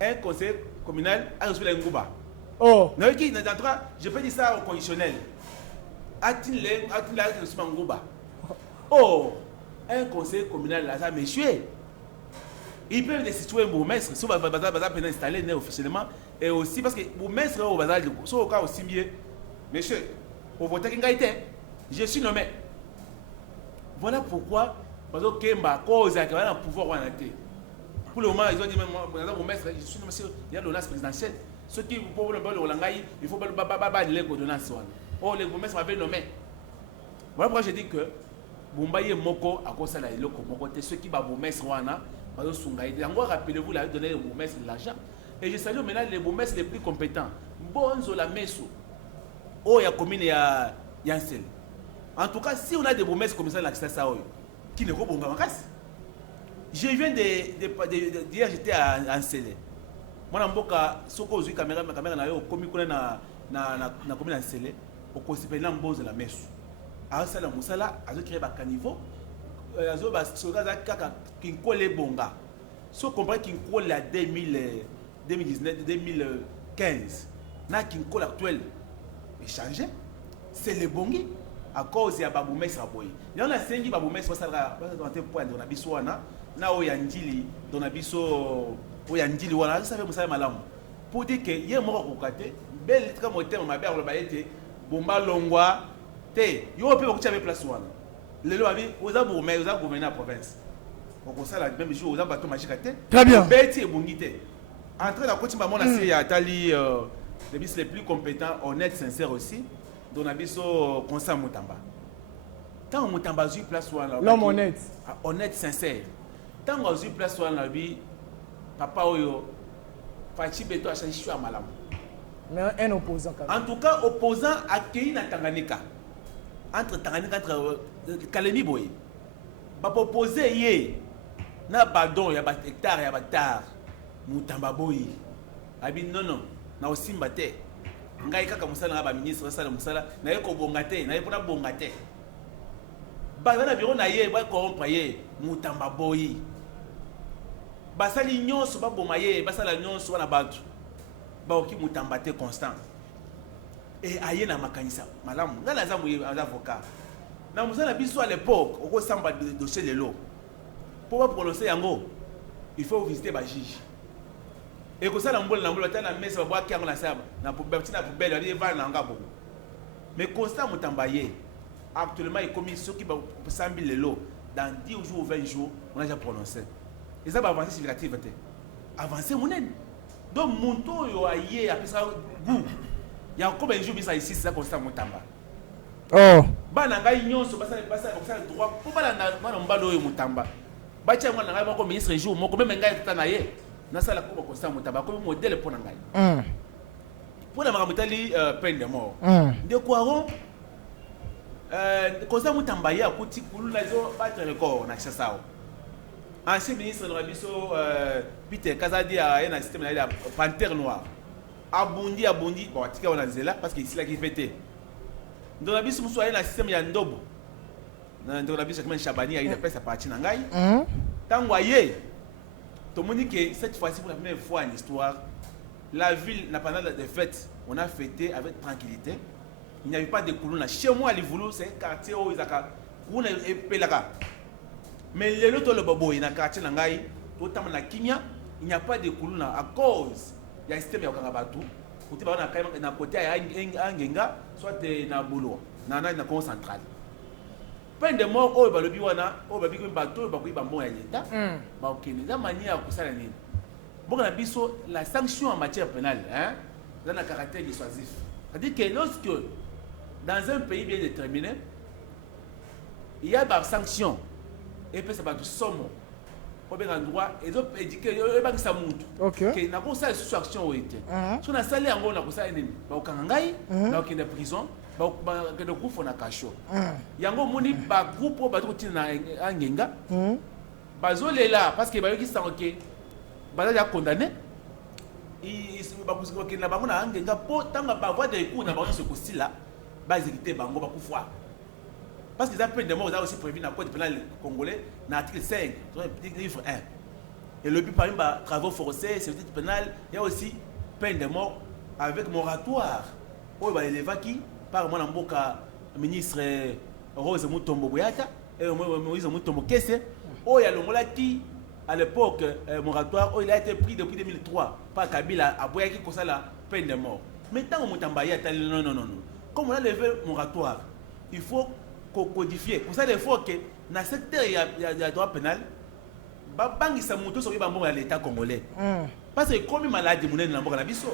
un conseil communal à reçoit nguba. Oh. Non qui dans trois je peux dire ça au conditionnel. Atindi la reçoit nguba. Oh, un conseil communal là ça monsieur. Ils peuvent destituer un bourgmestre si bazar peut installer officiellement et aussi parce que bourgmestre au bazar au cas aussi mieux. Monsieur, au vote qui a été, je suis nommé. Voilà pourquoi parce que Kemba cause qui a un pouvoir ou pour le moment ils ont dit même bourgmestre je suis nommé il y a l'ordonnance présidentielle. Ceux qui pour le Olangai, il faut pas les ordonnances. Oh les bourgmestres m'avaient nommé. Voilà pourquoi je dis que Bumbaye Moko a cause la eloko moko te ceux qui ba bourgmestre wana bazo sungaïde. Encore rappelez-vous la donner au bourgmestre l'argent. Et je salue maintenant les bourgmestres les plus compétents. Bonzo la meso. Oh il y a commune ya Yansel. En tout cas si on a des bourgmestres comme ça là qui ne robonga makas. Je viens d'hier j'étais à Ansele. Moi mboka soko ozui caméra na yo komi kuna na commune Ansele au kosipela Bonzo la meso. À ça la musala azo créer ba caniveau azo ba soka za kaka kinkole bonga so comprendre kinkole la 2019 2015 na kinkole actuel échangé c'est le bongi à cause ya babou mesa boy il y en a 5 babou mesa ça va dans point dans biso wana na oyandili dans biso oyandili wana ça fait musala malamu pour dire que yé moko kokate bel très moteur ma belle ba été bomba longwa te yo pe ko tchabe place wana lelo abi oza bourgmestre oza gouverneur province on ça la même jour oza bato magique te très bien beti e bongite entrer dans coaching mona c'est ya tali les bis les plus compétents honnêtes sincères aussi dans abiso conseil Mutamba tant Mutamba zu place wana l'homme honnête sincère tant ozu place wana bi papa oyo fachi beto a changé choix malamu mais un opposant quand même. En tout cas opposant à Kenya Tanganyika entre Tanganyika entre Kalemi Boy ba proposer yé na badon ya ba hectare ya ba tar Mutamba Boy abi non na osimba te ngai kaka musala na ba ministre sala musala na yeko bonga te na yepona bonga te ba na biro na yé ba corrompre yé Mutamba Boy basali nyonso babomaye basala nyonso wana bato baoki mutamba te constant et aye na makanisa malamu ngala za mu avocat na musala biso à l'époque oko samba dossier de l'eau pour prononcer yango il faut visiter ba juge et ko sala mbolo na mbolo tana mesa ba ki yango na saba na poubelle ali va na ngabo mais constant mutamba ye actuellement il commis ceux qui ba sambi lelo dans 10 jours ou 20 jours on a déjà prononcé et ça va avancer significative avancer monen donc monto yo aye après ça goût il y a combien de jours ça ici ça constant mutamba oh bana ngai nyonso basa droit pour bana na mbalo yo mutamba bacha mwana ngai moko ministre jour moko même ngai tata na ye na sala ko constant mutamba ko modèle pour ngai pour na makamutali peine de mort de quoi constant mutamba ya kuti kulula zo battre record na kisasao ancien ministre de Rabiso Peter Kazadi a un système de panthère noire abondi bon atika on a zela parce que ici là qui fêté dans la biso muso a un système ya ndobo dans la biso comme Chabani a une presse à partir nangai tango aye to moni que cette fois-ci pour la première fois en histoire la ville n'a pas de fête on a fêté avec tranquillité il n'y avait pas de colonne chez moi les voulous c'est un quartier où izaka on est pelaka mais les autres le bobo il na quartier nangai autant na kimia il n'y a pas de colonne à cause il y a un système ya kangabatu côté ba na côté ya angenga soit na bolo na concentral peine de mort o ba lobi wana o ba biko bato ba kuiba mbongo ya leta ba okene za mania ya kusala nini bonga na biso la sanction en matière pénale hein dans un caractère dissuasif c'est-à-dire que lorsque dans un pays bien déterminé il y a des sanctions et puis ça va tout somme au bien endroit et donc éduquer et ba kisa muntu que na ko sa sous action o été so na sali yango na ko sa nini ba okangai na okende prison ba que de groupe na kacho yango moni ba groupe ba to na angenga bazolela parce que ba yoki sa OK ba ya condamné il ba kusiko ke na ba na angenga po tanga ba voix de coup na ba se kosila ba exécuter bango ba kufwa parce que les peines de mort aussi prévu dans le code pénal congolais, dans l'article 5, livre 1. Et le but par exemple, travaux forcés, sécurité pénale, il y a aussi peine de mort avec moratoire. Oh, il y a qui par moi, le ministre Rose Mutombo Boyata et Moïse Mutombo Kesse. Oh, il y a le Molati, à l'époque, moratoire, oh, il a été pris depuis 2003 par Kabila à Boyaki pour ça la peine de mort. Maintenant, on non. Comme on a levé moratoire, il faut codifié. Pour ça, il faut que dans le secteur il y a droit pénal, bangi sa moto sur l'État congolais. Parce que comme maladie mon na mboka na biso.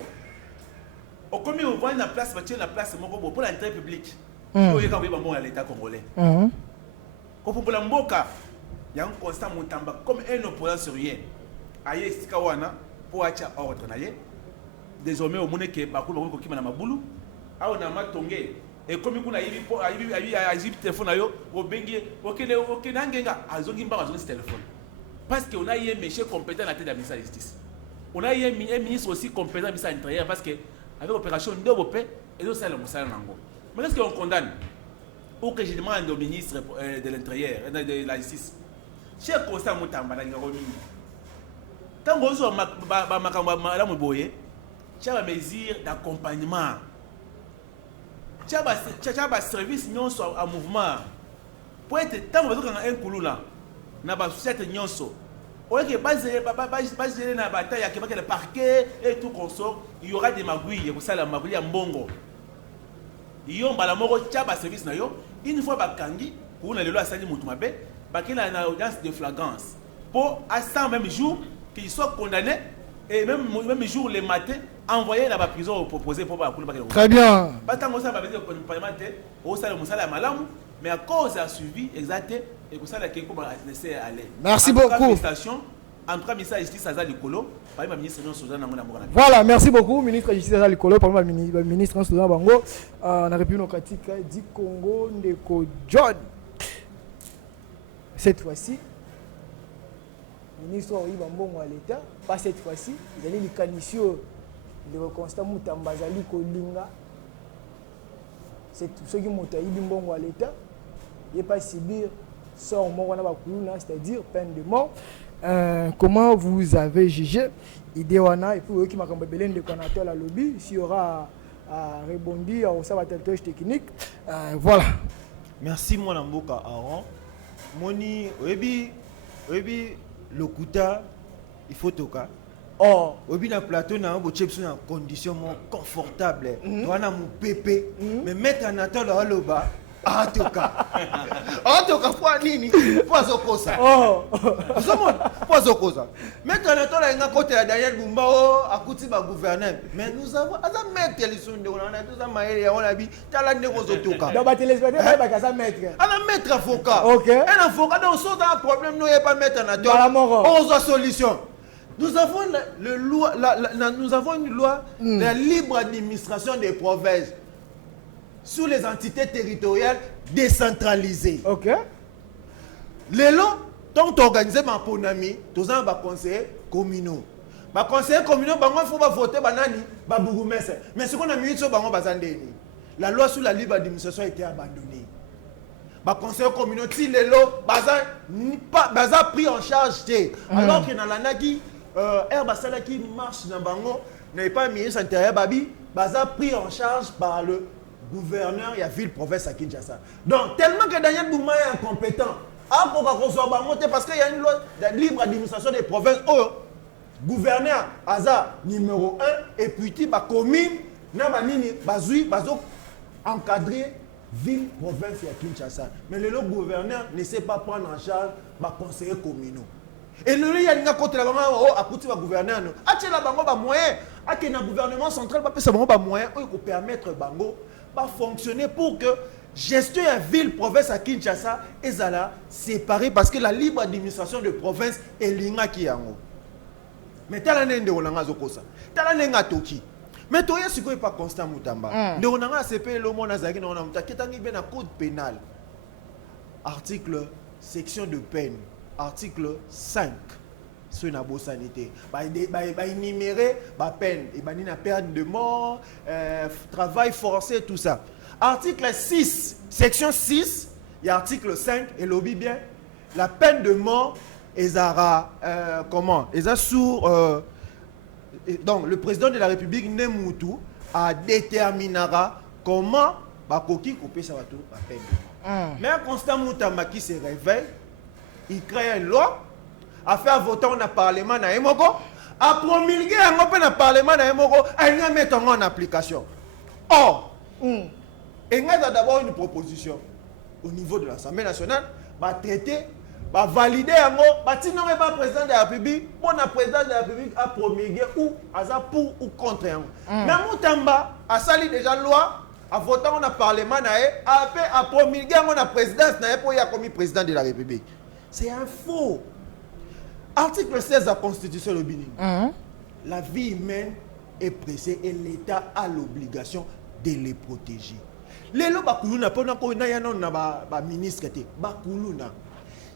Au comme on voit la place la place pour l'entrée publique. Il y a l'État congolais. Comme pour la mboka, il y a un constant mutamba comme un opposant sur rien. Aye sikawana pour acha ordre na ye. Désormais au monde que bakulu ko kima na mabulu. A na matongé. Et comme il y a un téléphone, il a téléphone. Parce qu'on a eu un monsieur compétent à la tête de la ministre de la Justice. On a eu un ministre aussi compétent à la ministre de l'Intérieur parce qu'avec l'opération Ndobopé, et aussi le Moussa Nango. Mais est-ce qu'on condamne ou que je demande au ministre de l'Intérieur, de la Justice, cher Constant Moutamba, quand vous avez une mesure d'accompagnement, tu as un service en mouvement pour être tant que un couloula na ba société nyonso au lieu que baser na bataille ya le parquet et tout consort il y aura des magouilles pour ça la magouille ya mbongo yo mbala moko tu as un service na yo une fois bakangi pour na lelo asali mutu mabe bakina na audience de flagrance pour à 100 même jour qu'ils soient condamnés et même jour les matins envoyé dans la prison proposé pour la très bien. Mais à cause de suivi exact et que ça la quelque laisser aller. Merci beaucoup. En tout cas, ministre de la Justice Azali Kolo, par le ministre de voilà, merci beaucoup, ministre de la Justice Azali Kolo, par le ministre de la Bango, on a république démocratique du Congo, Ndeko John. Cette fois-ci, ministre de l'État, pas cette fois-ci, il y a les canissures de Constant Moutamba Azali Kolinga. C'est tout ce qui monte à Ibongo à l'État. Il n'y a pas subir sort mort, c'est-à-dire peine de mort. comment vous avez jugé Idéwana et puis qui m'a comme belé de connaître la lobby s'il y aura à rebondir au sabotage technique. Voilà. Merci mon amboka Aaron. Moni oyebi lokuta il faut toka. Oh, oyebi na plateau na bo chepsu na condition mo confortable. Wana mu pépé mais mettre en attente la loba. Ah toka. Ah toka kwa nini? Kwa zokosa. oh. Kwa zokosa. Mettre en attente la nga côté la Daniel Bumba o akuti ba gouverneur. Mais nous avons asa mettre les sons de on a tous maïle on a bi tala ndeko zotoka. Dans ba téléspectateur ba ka maître. Un maître avocat. OK. Un avocat donc sauf un problème nous y a pas mettre en attente. On a solution. Nous avons nous avons une loi de la libre administration des provinces sous les entités territoriales décentralisées. OK. Les lois tant organisé ma ponami, tous en bas conseillers communaux. Ba conseillers communaux bango faut pas voter banani ba bourgmestre. Mais ce qu'on a mis sur bango bazandeni. La loi sur la libre administration a été abandonnée. Ba conseillers communaux si les lois baza pris en charge alors que dans la nagi Herbasala qui marche dans bango n'est pas ministre intérieur babi baza pris en charge par le gouverneur et la ville province à Kinshasa. Donc tellement que Daniel Bouma est incompétent. Parce qu'il y a une loi de libre administration des provinces. Oh, gouverneur Aza numéro 1 et puis la commune encadrer ville province à Kinshasa. Mais le gouverneur ne sait pas prendre en charge les conseillers communaux. Et le y a une côté là à côté du gouverneur. A-t-il la bango ba moyen a que le gouvernement central pas ça bango ba moyen pour permettre bango pas fonctionner pour que gestion de la ville province à Kinshasa et Zala séparés parce que la libre administration de province est l'inga qui yango. Mais tala nende onanga zokosa. Tala nenga toki. Mais toi ce qui est pas constant mutamba. De onanga CP le monde azaki na onanga ketangi ben na code pénal. Article section de peine. Article 5. Sur la bonne sanité. Énumérer la peine. Et la peine de mort, travail forcé, tout ça. Article 6, section 6, il y a article 5, et lobby bien, la peine de mort, comment? Donc, le président de la République, Nemoutou, déterminera comment Bakoki couper sa bateau la peine de mort. Mais un constant Moutamba qui se réveille, il crée une loi, a fait voter dans le Parlement, a promulgué dans le Parlement, il a mis en application. Or, et il y a d'abord une proposition au niveau de l'Assemblée nationale, va traiter, va valider, va dire non, mais pas président de la République, pour le président de la République a promulgué ou pour ou contre. Mais Moutamba a sali déjà loi, a voté dans le Parlement, a promulgué dans la présidence, pour y a commis président de la République. C'est un faux. Article 16 de la Constitution de Bénin. La vie humaine est pressée et l'État a l'obligation de les protéger. Les lois bakuluna pendant qu'on a un ministre qui bakuluna.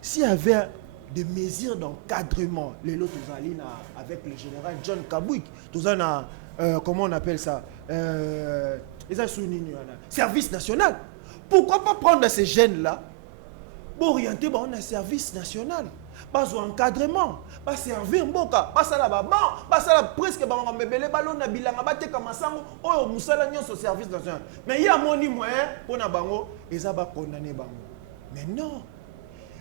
S'il y avait des mesures d'encadrement, les lois avec le général John Kabouik, comment on appelle ça, service national. Pourquoi pas prendre ces jeunes-là pour orienter un service national? Pas encadrement, pas servir mboka, pas ça là-bas, pas ça là presque ba mbebele balo na bilanga ba teka masango oyo musala nyoso service national. Mais il y a moni moyen pour na bango eza ba condamner bango. Mais non.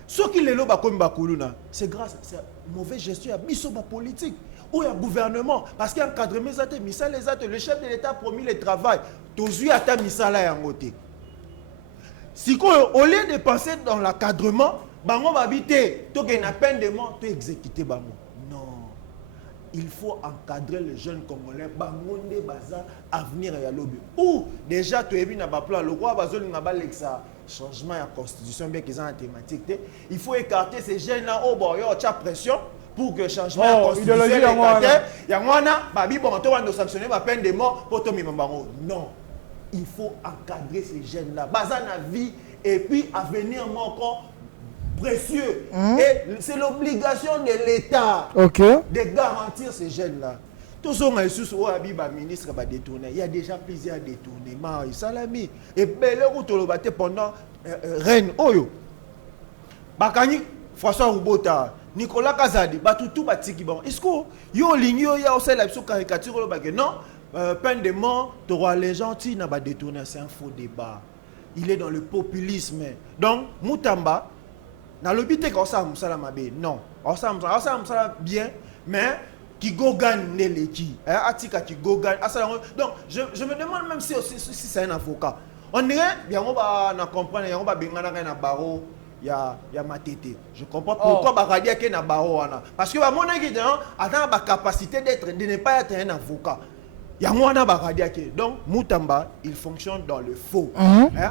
Ce qui les loba comme bakuluna, c'est grâce à mauvaise gestion à biso ba politique ou à gouvernement parce qu'encadrement ça te misala les autres, le chef de l'État a promis le travail, toujours ata misala yangote. Si au lieu de penser dans l'encadrement bango babité, to que na peine de mort, to exécuter bango. Non. Il faut encadrer les jeunes Congolais, bango nde baza avenir ya lobi. Ou déjà to ebi na ba plan le roi bazoli nga ba lexa changement ya constitution bien qu'ils ont en thématique. Il faut écarter ces jeunes là au bon yo tcha pression pour que changement ya constitution ya wana babi bon to wana sanctionner ba peine de mort pour to mima bango. Non. Il faut encadrer ces jeunes là. Baza na vie et puis avenir encore précieux. Et c'est l'obligation de l'État de garantir ces jeunes-là. Tous ceux qui sont ministre va détourner. Il y a déjà plusieurs détournements. Salami. Et belle route pendant Rennes. Oyo. Bakani, François Roubota. Nicolas Kazadi, Batutu Batiki bon. Est-ce que yo ligno ya aussi la caricature non? Peine de mort, tu auras les gentils n'a pas détourné, c'est un faux débat. Il est dans le populisme. Donc Moutamba na l'obité comme ça Moussala-Mabé. Non, ça bien, mais qui gogan neleki. Atika qui gogan. Donc je me demande même si c'est un avocat. On dirait bien on va comprendre, on va bien na barreau. Il y a Matete. Je comprends pourquoi Baradia qui na baroana. Parce que mon avis attend la capacité de ne pas être un avocat. Il y a moi Baradia qui. Donc Moutamba, il fonctionne dans le faux.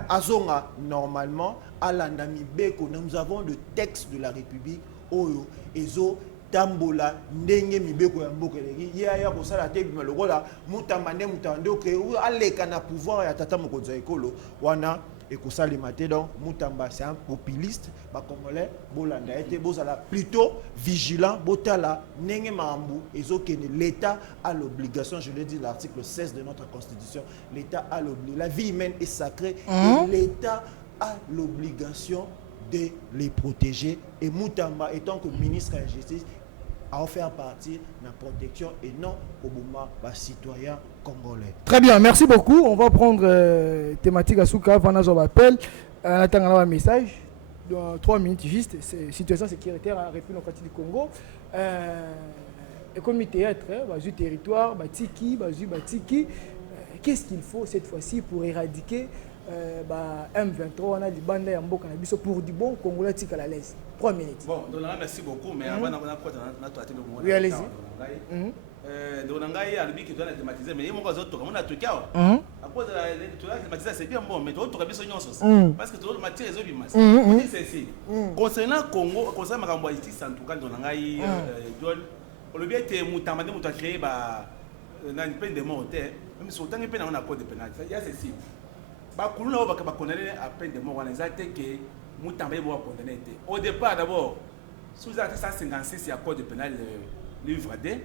Azonga normalement à l'Andami Beko, nous avons le texte de la République Oyo Ezo Tambola ndenge mibeko ya mboka leki ya ko sala te bima lokola Moutamba ne Moutande ke aleka na pouvoir ya tata mokonza ekolo wana. Et que ça les maté donc Moutamba c'est un populiste ba congolais bolanda été bozala plutôt vigilant botala nenge mambu ezokene l'état a l'obligation, je l'ai dit l'article 16 de notre constitution, l'état a l'obligation, la vie humaine est sacrée et l'état a l'obligation de les protéger et Moutamba étant que ministre de la justice à en faire partie de la protection et non au moment des citoyens congolais. Très bien, merci beaucoup. On va prendre thématique à Souka, Vanazo appel. On attend un message dans 3 minutes juste. Situation sécuritaire à la République démocratique du Congo. Et comme théâtre, le territoire, Batiki, Batiki. Qu'est-ce qu'il faut cette fois-ci pour éradiquer M23 on a du bande ya mboka na biso pour du bon Congolais tika la l'aise. 3 minutes. Bon, donc merci beaucoup mais avant on a quoi dans notre atelier. Oui, allez-y. Donc on a eu albi qui doit thématiser mais moi autres comme on a tout cas. À cause de la thématiser c'est bien bon mais toi tu as besoin de parce que tout le matière est obima. On dit ceci. Concernant Congo, concernant makambo justice en tout cas donc on a eu John on le bien te Moutamba de Mouta créer na une peine de mort même si autant de peine on a code de pénal. Il y a ceci. Bakuluna ba condamné à peine de mort on exact que Moutamba est condamné. Au départ d'abord sous l'article 156 il y a code de pénal livre D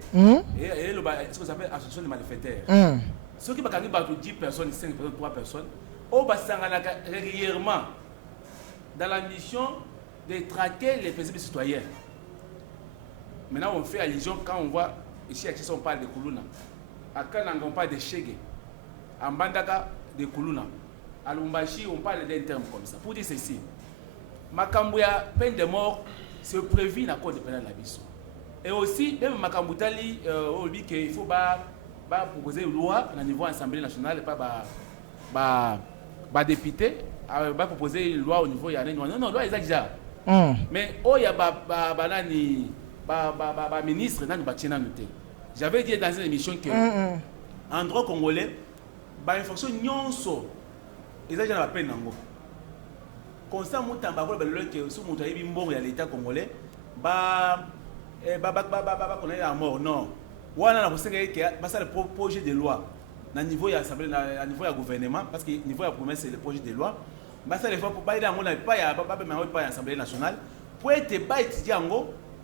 et ce qu'on appelle association de malfaiteurs. Ceux qui ont 10 personnes, 5 personnes, 3 personnes, on va régulièrement dans la mission de traquer les principes citoyens. Maintenant, on fait allusion quand on voit ici, on parle de Koulouna. À Kananga, on parle de Chege. En Bandaka, de Koulouna. À Lumbashi, on parle d'un terme comme ça. Pour dire ceci, Makambouya, peine de mort, c'est prévu dans le code de pénal de la Bissau. Et aussi, même Makamboutali, on dit qu'il faut proposer une loi au niveau de l'Assemblée nationale, pas député, va proposer une loi au niveau de l'année. Non, loi exacte déjà. Mais il y a un ministre dans le noté. J'avais dit dans une émission que en droit congolais, une fonction nyonso, ils ont déjà peine nango. Constant Moutamba que sous Moutamba il y a l'État congolais, qu'on est à mort non. Voilà la c'est le projet de loi au niveau de l'Assemblée, au niveau du gouvernement, parce que au niveau de la promesse c'est le projet de loi. Ça les fois pour pas l'Assemblée nationale pour être pas étudiant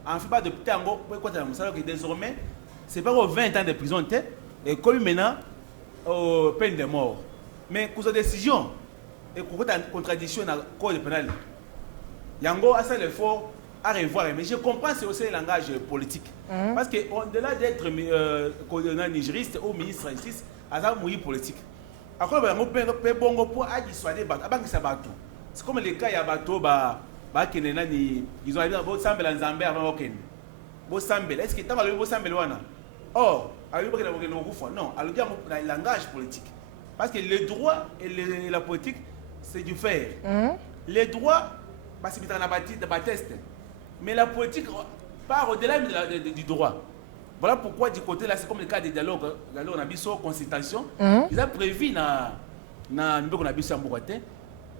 en fait pas de petit ango pour quoi que désormais c'est pas 20 ans de prison et comme maintenant peine de mort. Mais pour cette décision et pour une contradiction dans le code pénal. Yango a ça le fort à revoir, mais je comprends c'est aussi le langage politique. Parce qu'au-delà d'être juriste ou ministre de la justice, il y a un politique. Après, c'est comme les cas, il y a bateau, ils ont dit est-ce que tu as or, non, le langage politique. Parce que le droit et la politique, c'est du faire. Les droits, c'est un test. Mais la politique part au-delà du droit. Voilà pourquoi du côté là, c'est comme le cas des dialogues. On a mis sur consultation. Ils ont prévu dans on a mis sur Mbogoté.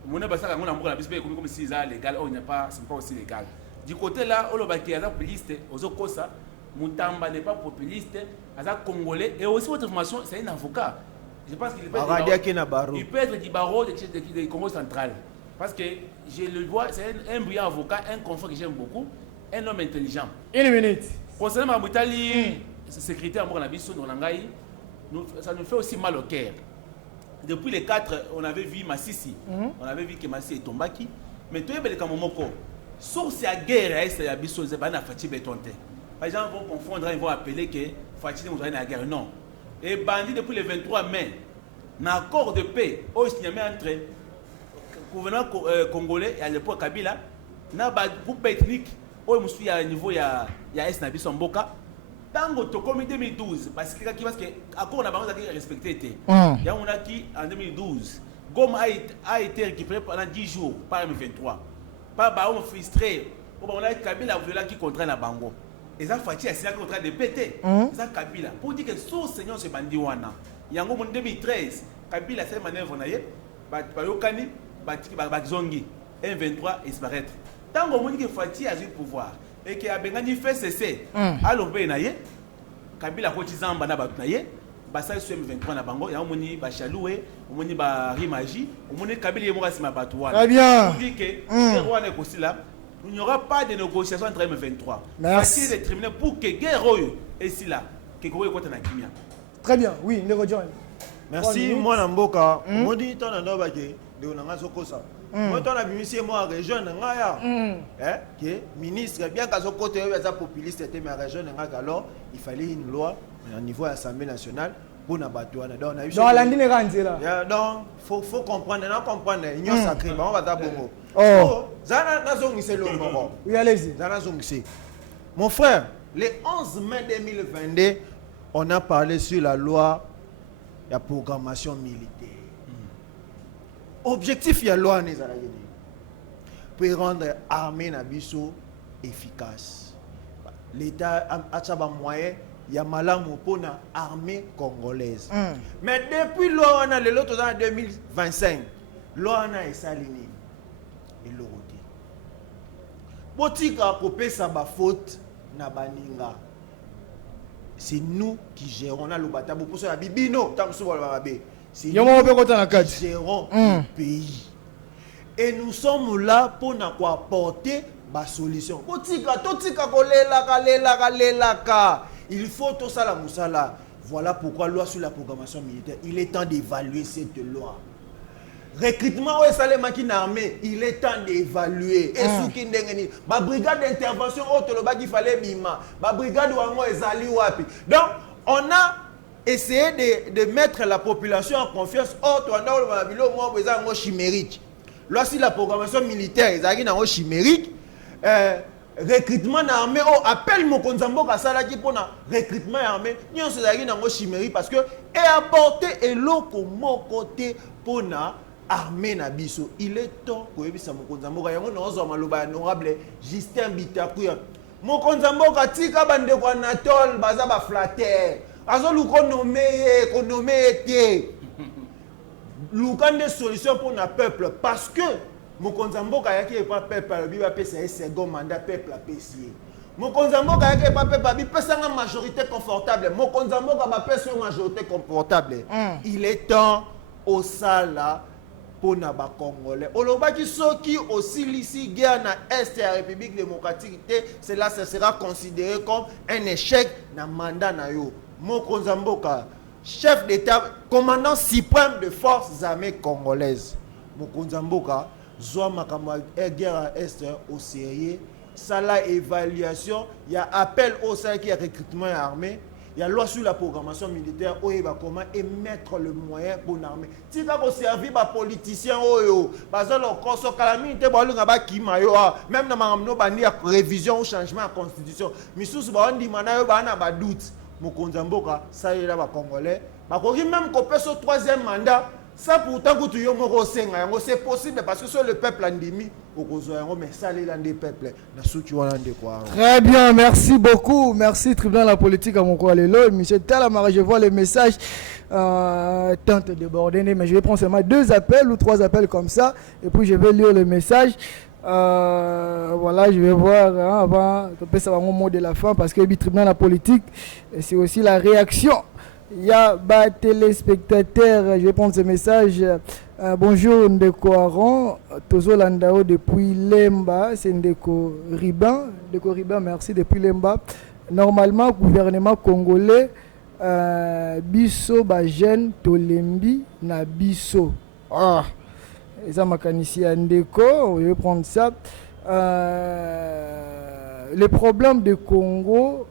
On a mis comme si c'est légal. Ce n'est pas aussi légal. Du côté là, on a dit qu'il populiste. Moutamba n'est pas populiste. Il est congolais. Et aussi votre information, c'est un avocat. Je pense qu'il peut être du barreau du Congo central. Parce que je le vois, c'est un brillant avocat, un confrère que j'aime beaucoup, un homme intelligent. 1 minute. Concernant Mamoutali, secrétaire à Mouranabiso, ça nous fait aussi mal au cœur. Depuis les 4, on avait vu Massissi, on avait vu que Massi est Tombaki, mais tout est bel Kamomoko. source à guerre est la biso c'est pas na Fachi Betonte. Les gens vont confondre, ils vont appeler que Fachi nous a la guerre. Non. Et bandit depuis le 23 mai, un accord de paix au signé entre le gouvernement congolais et à l'époque Kabila, na ba groupe ethnique au musu à niveau ya est na biso mboka. Tango to comme 2012 parce que accord na bango qui respecté était. Il y a on a qui en 2012 Goma a été récupéré pendant 10 jours par M23. Pas baon frustré. On a Kabila violent qui contre la bango. Et ça Fachi a signé un contrat de pété. Ça Kabila pour dire que son seigneur se bandi wana. Yango en 2013 Kabila fait manœuvre naie ba yokani ba zongi M23 disparaître. Tango on dit que Fachi a eu pouvoir et que abengani fait cesser. Alors be naie Kabila ko tizamba na ba naie basali sur M23 na bango ya omoni ba chaloué omoni ba rimagie omoni Kabila yemo kasima batu wana. Très bien. On dit que roi na kosila il n'y aura pas de négociation entre M23. Merci. C'est déterminé pour que guerre et si là que Kowe côté na kimia. Très bien. Oui, Ndeko John. Merci moi na mboka. Moi dit ton na ndobake de onanga sokosa. Moi ton na bimisi moi région na ngaya. Que ministre bien ka sokote yo za populiste était ma région na ngaka alors il fallait une loi au niveau de l'Assemblée nationale pour na batouana. Donc on a eu dans la ligne là. Donc faut comprendre, non comprendre union sacrée, on va d'abord. Oh, Zana nazongise le moment. Oui, allez-y. Zana zongise. Mon frère, le 11 mai 2022, on a parlé sur la loi de la programmation militaire. Objectif de la loi pour rendre l'armée nabiso efficace. L'État a des moyens. Il y a malamu pour l'armée congolaise. Mais depuis loi on a le lot en 2025, loi on a esaligné et l'autre. Botika kopé sa ba faute na baninga. C'est nous qui gérons la lobata pour ça bibino tant so ba babé. C'est nous qui gérons le pays. Et nous sommes là pour na quoi apporter ba solution. Botika totika kolela ka. Il faut tout ça la moussala. Voilà pourquoi loi sur la programmation militaire. Il est temps d'évaluer cette loi. Recrutement au salaire qui armée, il est temps d'évaluer. Et sous qui n'engeni, ma brigade d'intervention autre le bas qu'il fallait bima, ma brigade wango ezali wapi. Donc on a essayé de mettre la population en confiance. Autre on a le babilo moi besoin ngo chimérique. Loi sur la programmation militaire, ezali na ngo chimérique. Recrutement armé oh appelle mon konzambo kasala qui pour na recrutement armé nyon se zaki nango chimérique parce que et apporter eloko mon côté pour na armée na biso. Il est temps ko yebisa mon konzambo ka yango nozo maloba honorable Justin Bitakuya mon konzambo ka tika bande ko Anatole baza ba flatter azo luko nommer té lukande solution pour na peuple parce que Mokonzamboka yaki e pas peuple bi ba pesa second mandat peuple a pesier. Mokonzamboka yaki e pas peuple bi pesa nga majorité confortable. Mokonzamboka ba pesa une majorité confortable. Il est temps au sala pour na ba congolais. Olobaki soki aussi l'ici guerre na est de la République démocratique, cela sera considéré comme un échec na mandat na yo. Mokonzamboka chef d'état commandant suprême de forces armées congolaises. Mokonzamboka Zoa makamwa guerre à est au sérieux, ça la évaluation, il y a appel au sein qui a recrutement armé, il y a loi sur la programmation militaire où il va comment émettre le moyen pour l'armée. Si tu as servi par politicien parce que le conseil calamité même dans ma révision ou changement de constitution, mais sous ce moment il y doute. Mokonzamboka ça y est là congolais, même qu'on peut ce troisième mandat. Ça pourtant c'est possible parce que c'est le peuple endémie mais ça les peuple très bien, merci beaucoup, merci tribunal de la politique à mon Koualelo, monsieur Talamara, je vois les messages tente déborder mais je vais prendre seulement 2 appels ou 3 appels comme ça et puis je vais lire le message. Voilà, je vais voir avant de ça va mon mot de la fin parce que le tribunal de la politique c'est aussi la réaction. Il y a des téléspectateurs, je vais prendre ce message. Bonjour Ndeko Aron, Tozo Landao depuis Lemba, c'est Ndeko Riban, merci depuis Lemba. Normalement, gouvernement congolais, biso ba jeune tolembi na biso. Ah, et ça m'a canissé à Ndeko, je vais prendre ça. Le problème de Congo,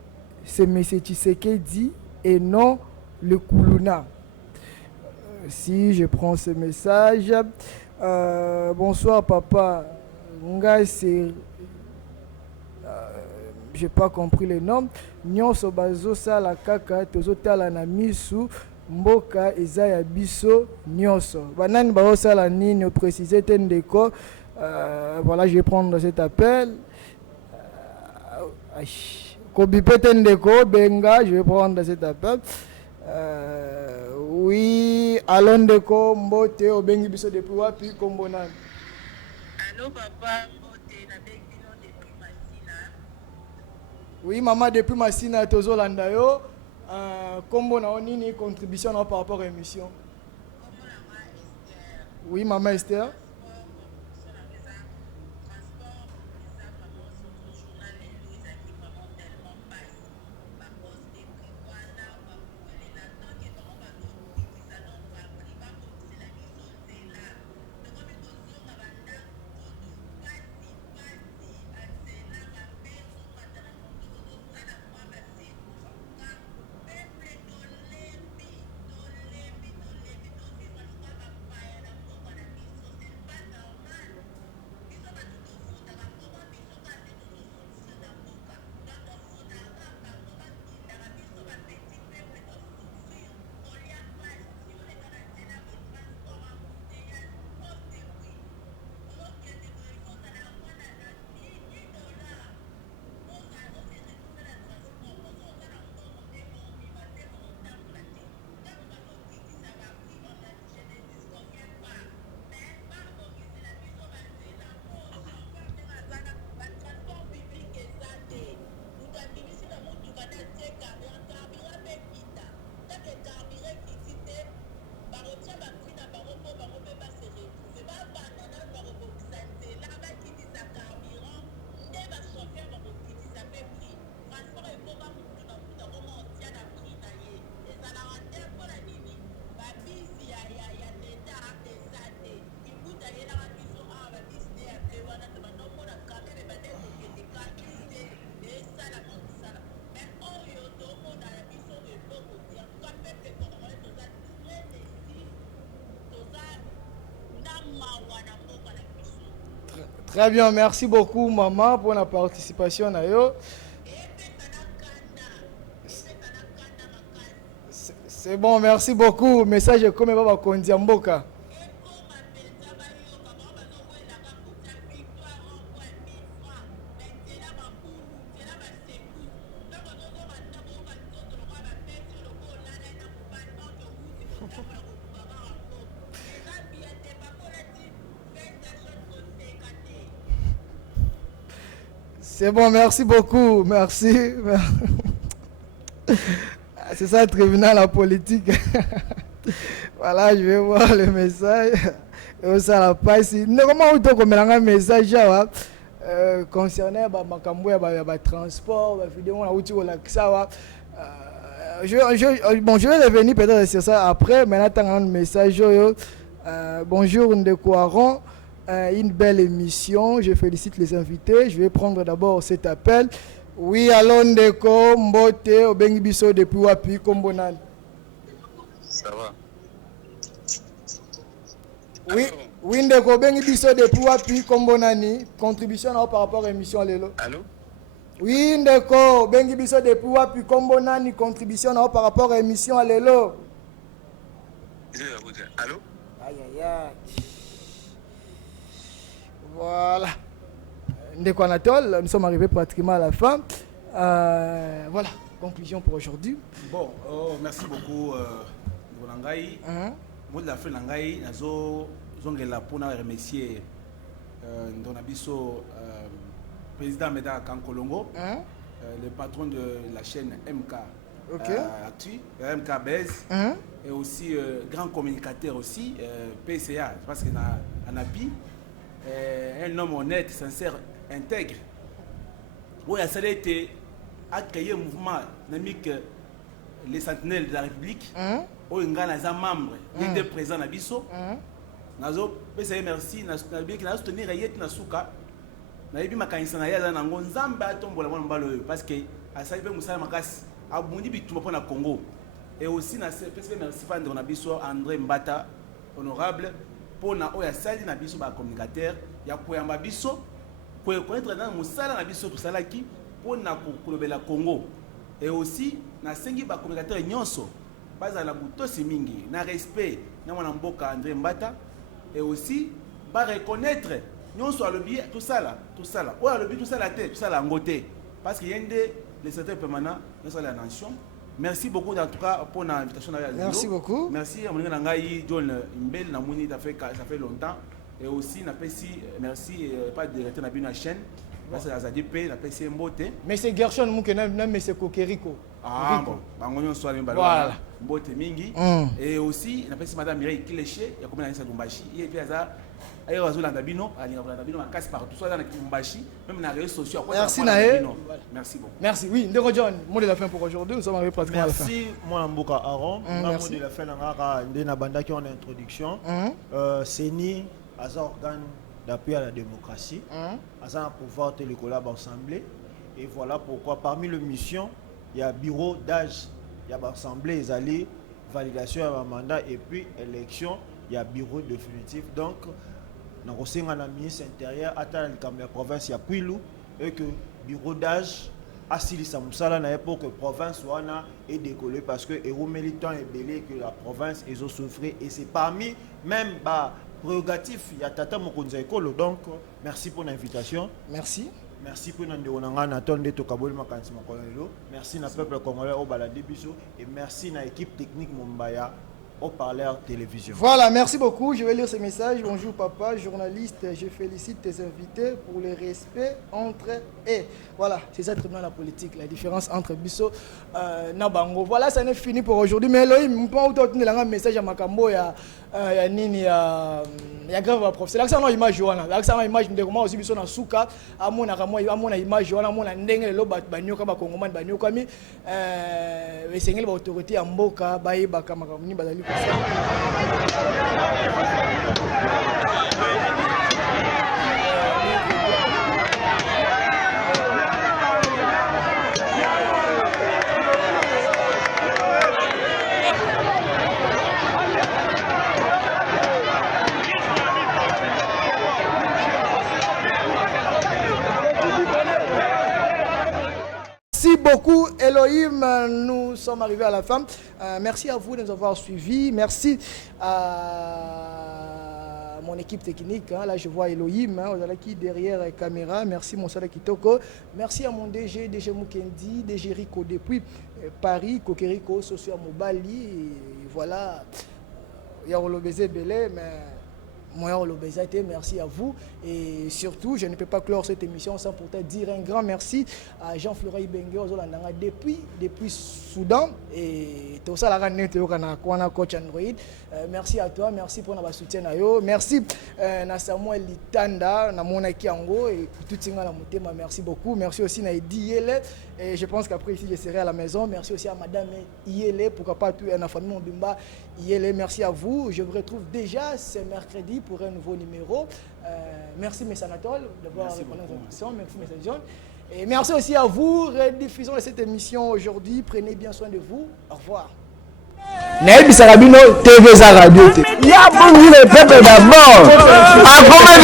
c'est M. Tshisekedi et non le Kuluna. Si je prends ce message, bonsoir papa, Nga c'est... j'ai pas compris le nom. Nyonso bazo sala kaka tozo tala na misu mboka eza ya biso nyonso. Banani bazo sala nini préciser tendeko. Voilà, je vais prendre cet appel. Kobipe tendeko benga, je vais prendre cet appel. Oui, allons deko mbote obengi biso depuis wapi kombona. Allô papa, mbote na bengi no depuis Masina. Oui, maman, depuis Massina, Tozo Landayo, comment on a une contribution par rapport à l'émission? Oui, maman Esther. Très bien, merci beaucoup maman pour la participation. C'est bon, merci beaucoup. Message est comme Baba Kondi Mboka. C'est bon, merci beaucoup. Merci. C'est ça le tribunal, la politique. Voilà, je vais voir le message. Et ça la passe. Comment on peut comme un message concernant le transport, bon, je vais revenir peut-être sur ça après. Maintenant, un message. Bonjour, Ndekouaron. Une belle émission. Je félicite les invités. Je vais prendre d'abord cet appel. Oui, allons Ndeko, Mbote, Obengi Biso depuis Wapi, Kombonan. Ça va. Oui, oui, Ndeko, Obengi Biso depuis Wapi, Kombonani. Contribution par rapport à l'émission Lelo. Allô? Oui, Ndeko, Obengi Biso depuis Wapi, Kombonani. Contribution par rapport à l'émission Lelo. Allô? Aïe, aïe, aïe. Voilà. Ndeko Anatole, nous sommes arrivés pratiquement à la fin. Voilà, conclusion pour aujourd'hui. Bon, merci beaucoup, Nangai. Moi, de la fin, Nangai, Zongela pour remercier Ndonabiso, président Meda Kankolongo, le patron de la chaîne MK Actu, MK Bez, et aussi grand communicateur aussi, PCA, parce qu'il y a un API. Un homme honnête, sincère, intègre. Oui, ça a été à créer un mouvement dynamique, les sentinelles de la République. Où il y a un membre, il était présent à Bisso. Nazo, merci, Nazo soutenir Ayet Nasuka. nayebi makanisa na ye aza nango nzambe atombola mwana mobali oyo parce que asali mpe mosala makasi abundi bitumba mpo na Congo. Et aussi na pesi merci fandre na biso André Mbata honorable pour na oyo asali na biso ba communicateur ya koyamba biso connaître na mosala na biso tosalaki pour na kolobela Congo. Et aussi na sengi ba communicateur nyonso bazala butosi mingi na respect na mwana mboka André Mbata. Et aussi ba reconnaître nyonso alobi tout ça là oyo alobi tout ça la tête tout ça la ngote parce qu'il y a des secrétaires permanents de la nation. Merci beaucoup en tout cas pour l'invitation. Merci beaucoup. Merci à mon ami John Imbel, ça fait longtemps. Et aussi, merci pas de directeur de la chaîne. Parce que la ZDP, la Mbote. Mais c'est Gershon Moukena, mais c'est Kokeriko. Ah bon, on soit voilà. Mbote Mingi. Et aussi, Madame Mireille Kileché, il y a combien d'années à Lumbashi. Il y a merci Naé. Merci beaucoup. Merci. Oui, Ndeko John, mot de la fin pour aujourd'hui. Nous sommes arrivés pratiquement à la fin. Merci, moi Mboka Aaron. Mot de la fin, on a banda qui en introduction. CENI, as organe d'appui à la démocratie, as un pouvoir de collab assemblée. Et voilà pourquoi parmi les missions, il y a bureau d'âge, il y a assemblée, ils allaient validation à un mandat et puis élection, il y a bureau définitif. Donc dans le ministre intérieur, à la province, il y a Puilou, et que bureau d'âge, Assili Samsala, pour que la province soit décollée parce que les militants est belé que la province est souffert. Et c'est parmi même prérogatif, il y a Tata Mokonza Ekolo. Donc, merci pour l'invitation. Merci. Merci pour merci au peuple congolais au balade biso et merci à l'équipe technique Mumbaya au parleur télévision. Voilà, merci beaucoup. Je vais lire ce message. Bonjour papa, journaliste. Je félicite tes invités pour le respect entre eux. Voilà, c'est ça très bien la politique, la différence entre Bisso et Nabango. Voilà, ça n'est fini pour aujourd'hui. Mais Elohim, je peux un message à Makambo, il y a grave professeur. L'accent à l'image, l'accent à l'image de comment aussi Bisso na Souka, à mon image, à mon ndenge le bat banyoka ba Kongoman banyoka mi sengel ba autorité à Mboka ba yeba kama kamuni bazali ko. Merci beaucoup Elohim, nous sommes arrivés à la fin. Merci à vous de nous avoir suivis. Merci à mon équipe technique. Là je vois Elohim, qui derrière la caméra. Merci Monsala Kitoko. Merci à mon DG Mukendi, DG Rico depuis Paris, Kokeriko, Socio Mobali. Et voilà, il y a Olobeze Belé, mais moi, merci à vous et surtout, je ne peux pas clore cette émission sans pourtant dire un grand merci à Jean-Florent Ibenge depuis Soudan et tout ça la coach Android. Merci à toi, merci pour notre soutien merci à Samuel Litanda na mona Kiango et tout la motema, merci beaucoup. Merci aussi à Edi Yele et je pense qu'après ici je serai à la maison. Merci aussi à madame Yele, pourquoi pas tout la famille Mobimba Yele. Merci à vous. Je vous retrouve déjà ce mercredi pour un nouveau numéro. Merci mes Anatole d'avoir répondu à notre question. Merci mes John. Et merci aussi à vous. Rediffusons cette émission aujourd'hui. Prenez bien soin de vous. Au revoir. Naïbi Sarabino, TV Zaradio. Il y a bon le peuple d'abord.